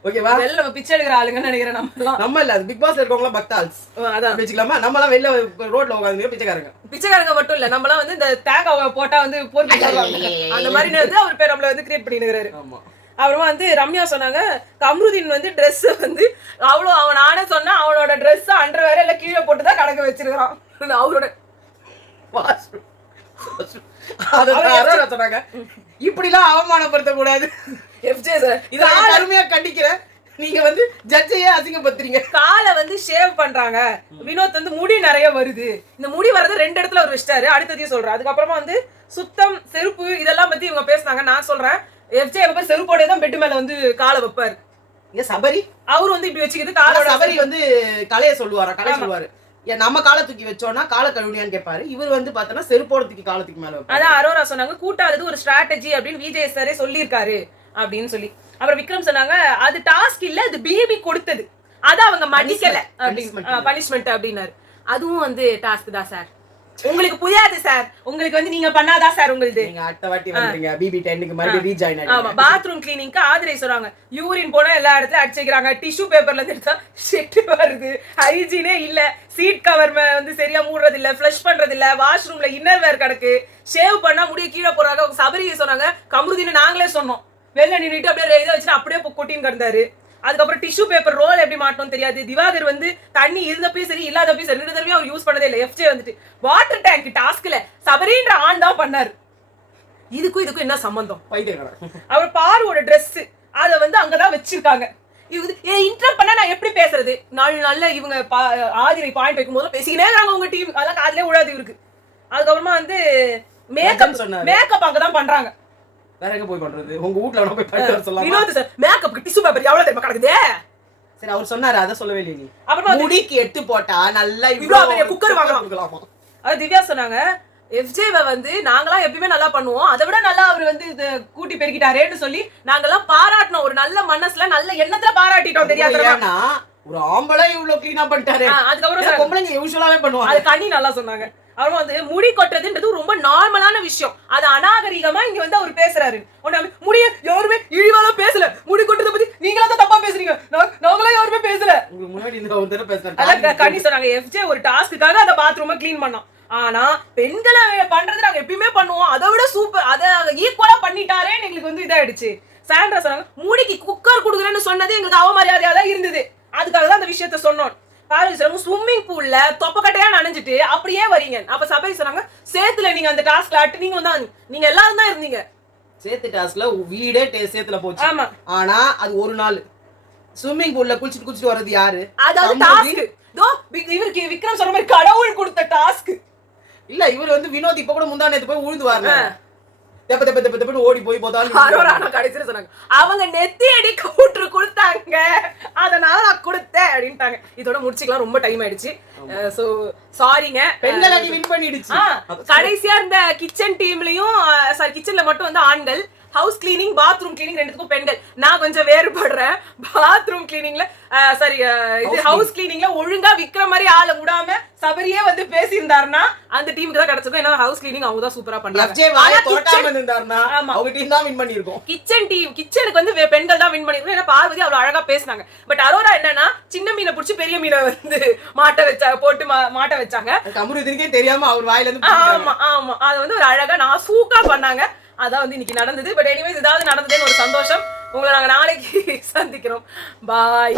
ஓகேவா? வெளில நம்ம பிச்சை எடுக்கிற ஆளுங்கன்னு நினைக்கிறேன். நம்ம இல்ல, அது பிக் பாஸ்ல இருக்கவங்க பக்தால்ஸ். அதான் வெச்சுக்கலாமா? நம்மலாம் வெளில ரோட்ல உட்கார்ந்து பிச்சைக்காரங்க. பிச்சைக்காரங்க மட்டும் இல்ல, நம்மலாம் வந்து இந்த தேங்காவை போட்டா வந்து போர்க்கு தருவாங்க. அந்த மாதிரி வந்து அவர் பேர் நம்மள வந்து கிரியேட் பண்ணிடுறாரு. ஆமா. அப்புறமா வந்து ரம்யா சொன்னாங்க, கம்ருதீன் வந்து ட்ரெஸ் வந்து அவ்வளோ அவன் நானே சொன்னா அவனோட ட்ரெஸ் அண்டர் வேற எல்லாம் கீழே போட்டு தான் கடக்க வச்சிருக்கான் அவரோட. சொன்னாங்க இப்படிலாம் அவமானப்படுத்த கூடாது. இத அருமையா கண்டிக்கிறேன். நீங்க வந்து ஜட்ஜையே அசிங்கப்படுத்துறீங்க. காலை வந்து ஷேவ் பண்றாங்க. வினோத் வந்து முடி நிறைய வருது. இந்த முடி வரது 2 இடத்துல அவர் வச்சிட்டாரு. அடுத்ததையும் சொல்றேன். அதுக்கப்புறமா வந்து சுத்தம், செருப்பு இதெல்லாம் பத்தி இவங்க பேசினாங்க. நான் சொல்றேன், எஃப்ஜே எப்ப செருப்போட தான் பெட் மேல வந்து காலை வைப்பாரு. இங்க சபரி அவரு வந்து இப்படி வச்சுக்கிட்டு காலோட சபரி வந்து கலைய சொல்லுவாரா, கலை சொல்லுவாரு. நம்ம காலை தூக்கி வச்சோம்னா காலை கழுவியான்னு கேட்பாரு. இவர் வந்து பார்த்தோன்னா செருப்போட தூக்கி காலத்துக்கு மேல வைப்பாரு. அதான் அரோரா சொன்னாங்க, கூட்டாதது ஒரு ஸ்ட்ராட்டஜி அப்படின்னு விஜய் சாரே சொல்லியிருக்காரு அப்படின்னு சொல்லி. அப்புறம் விக்ரம் சொன்னாங்க, அது டாஸ்க் இல்ல, அது பேபி கொடுத்தது, அத அவங்க மன்னிக்கல அப்படின்னு, பனிஷ்மெண்ட் அப்படின்னாரு. அதுவும் வந்து டாஸ்க் தான் சார், உங்களுக்கு புரியாது சார், உங்களுக்கு வந்து நீங்க பண்ணாதா சார் உங்களுக்கு. நீங்க அடுத்த வாட்டி வந்துறீங்க பிபி 10க்கு மறுபடியும் ரீஜாயின் ஆயிடுங்க. ஆமா, பாத்ரூம் கிளீனிங்க்கு ஆதிரை சொல்றாங்க, யூரின் போனா எல்லா இடத்துலயும் அடிச்சுக்கிறாங்க, டிஷ்யூ பேப்பர்ல இருந்து எடுத்தா ஷெட் வருது, ஹைஜீனே இல்ல, சீட் கவர் வந்து சரியா மூடுறது இல்ல, ஃப்ளஷ் பண்றது இல்ல, வாஷ்ரூம்ல இன்னர் வேர் கிடக்கு, ஷேவ் பண்ணா முடிய கீழே போறாங்க. சபரி சொன்னாங்க, கம்ருதீன் நாங்களே சொன்னோம், வெளில நின்னுட்டு அப்படியே இதை வச்சுட்டு அப்படியே கொட்டின்னு கிடந்தாரு. அதுக்கப்புறம் டிஷ்யூ பேப்பர் ரோல் எப்படி மாட்டணும் தெரியாது. திவாகர் வந்து தண்ணி இருந்தப்பயும் சரி இல்லாதப்பயும் சரி 2 தடவையும் அவர் யூஸ் பண்ணதே இல்லை. எஃப்ஜே வந்துட்டு வாட்டர் டேங்க் டாஸ்க்ல சபரின்ற ஆண் தான் பண்ணாரு. இதுக்கும் என்ன சம்பந்தம்? அவர் பாருவோட ட்ரெஸ் அத வந்து அங்கதான் வச்சிருக்காங்க. இது இன்டர்ப்ட் பண்ணா நான் எப்படி பேசுறது? நல்ல இவங்க ஆதிரை பாயிண்ட் வைக்கும் போது பேசிக்கினே இருக்காங்க உங்க டீம், அதெல்லாம் காதுலயே விழாது இருக்கு. அதுக்கப்புறமா வந்து மேக்கப் அங்கதான் பண்றாங்க. வேற எங்க போய் பண்றது? உங்க வீட்ல வேணா போய் பண்ணிட்டு வர சொல்லலாம். Vinod sir makeup tissue paper எவ்வளவு தெரியுமா கிடக்குதே? சரி அவர் சொன்னாரு, அத சொல்லவே இல்ல நீ. அப்புறமா முடிக்கு எட்டு போட்டா நல்லா இவ்ளோ பெரிய குக்கர் வாங்கலாமா? அது திவ்யா சொன்னாங்க, எஃப்ஜேவை வந்து நாங்கலாம் எப்பவுமே நல்லா பண்ணுவோம், அதை விட நல்லா அவர் வந்து இது கூட்டி பெருக்கிட்டாரேன்னு சொல்லி நாங்கெல்லாம் பாராட்டணும். ஒரு நல்ல மனசுல நல்ல எண்ணத்துல பாராட்டிட்டோம். தெரியாதுன்னா ஒரு ஆம்பளை இவ்ளோ க்ளீனா பண்ணிட்டாரு. அதுக்கப்புறம் பொம்பளைங்க யூசுவலாவே பண்ணுவாங்க. அது கண்ணி நல்லா சொன்னாங்க. அவர் வந்து முடி கொட்டுறதுன்றது ரொம்ப நார்மலான விஷயம், அது அநாகரிகமா இங்க வந்து அவர் பேசுறாரு. முடிய யாருமே இழிவால பேசல, முடி கொட்டுறத பத்தி நீங்களா தான் தப்பா பேசுறீங்க, நாங்களா யாருமே பேசல. உங்களுக்கு முன்னாடி இந்த ஒரு தடவை பேசுறாங்க. அதான் கண்ணி சொன்னாங்க, எஃப்ஜே ஒரு டாஸ்க்குக்காக அந்த பாத்ரூமை க்ளீன் பண்ணோம், ஆனா பெண்களை பண்றது நாங்க எப்பயுமே பண்ணுவோம், அதை விட சூப்பர், அதை ஈக்குவலா பண்ணிட்டாரேன்னு எங்களுக்கு வந்து இதாயிடுச்சு. சாண்ட்ரா சொன்னாங்க, முடிக்கு குக்கர் குடுக்குறேன்னு சொன்னது எங்களுக்கு அவமரியாதையா தான் இருந்தது, அதுக்காக தான் அந்த விஷயத்த சொன்னோம். ஸ்விம்மிங் பூல்ல தொப்பக்கட்டையா நனைஞ்சிட்டு அப்படியே வரீங்க. அப்ப சபரி சொன்னாங்க, சேத்துல நீங்க அந்த டாஸ்க்ல நீங்க தான், நீங்க எல்லாரும் தான் இருந்தீங்க. சேத்து டாஸ்க்ல வீடே சேத்துல போச்சு. ஆமா, ஆனா அது ஒரு நாள் ஸ்விம்மிங் பூல்ல குளிச்சிட்டு வர்றது யாரு? அதாவது டாஸ்க் இவருக்கு விக்ரம் சொன்ன மாதிரி கடவுள் கொடுத்த டாஸ்க் இல்ல. இவர் வந்து வினோத் இப்ப கூட முந்தா நேத்து போய் உழுந்து வரல, ஓடி போய் கடைசியில சொன்னாங்க, அவங்க நெத்தி அடி கவுண்டர் கொடுத்தாங்க, அதனால நான் கொடுத்தேன் அப்படின்ட்டாங்க. இதோட முடிச்சுக்கலாம், ரொம்ப டைம் ஆயிடுச்சு. சோ சாரிங்க, பெண்கள் அணி வின் பண்ணிடுச்சு. கடைசியா இருந்த கிச்சன் டீம்லயும் சாரி கிச்சன்ல மட்டும் வந்து ஆண்கள், ஹவுஸ் கிளீனிங் பாத்ரூம் கிளீனிங் ரெண்டுத்துக்கும் பெண்கள். நான் கொஞ்சம் வேறுபடுறேன். பாத்ரூம் கிளீனிங்ல சாரி இது ஹவுஸ் கிளீனிங்ல ஒழுங்கா விக்கிற மாதிரி ஆளை விடாம சபரியே வந்து பேசியிருந்தாருன்னா அந்த டீமுக்கு தான் கிடைச்சிருக்கும். ஏன்னா ஹவுஸ் கிளீனிங் அவங்க தான் சூப்பரா பண்றாங்க. கிச்சனுக்கு வந்து பெண்கள் தான் வின் பண்ணிருக்கோம். ஏன்னா பார்வதி அவ்வளவு அழகா பேசினாங்க. பட் அரோரா என்னன்னா சின்ன மீனை பிடிச்சி பெரிய மீனை வந்து மாட்ட வச்சாங்க. கமருதீனுக்கே தெரியாம அவர் வாயில இருந்து. ஆமா ஆமா, அது வந்து ஒரு அழகா நான் சூக்கா பண்ணாங்க. அதான் வந்து இன்னைக்கு நடந்தது. பட் எனிவேஸ் ஏதாவது நடந்ததுன்னு ஒரு சந்தோஷம். உங்களை நாங்க நாளைக்கு சந்திக்கிறோம். பாய்.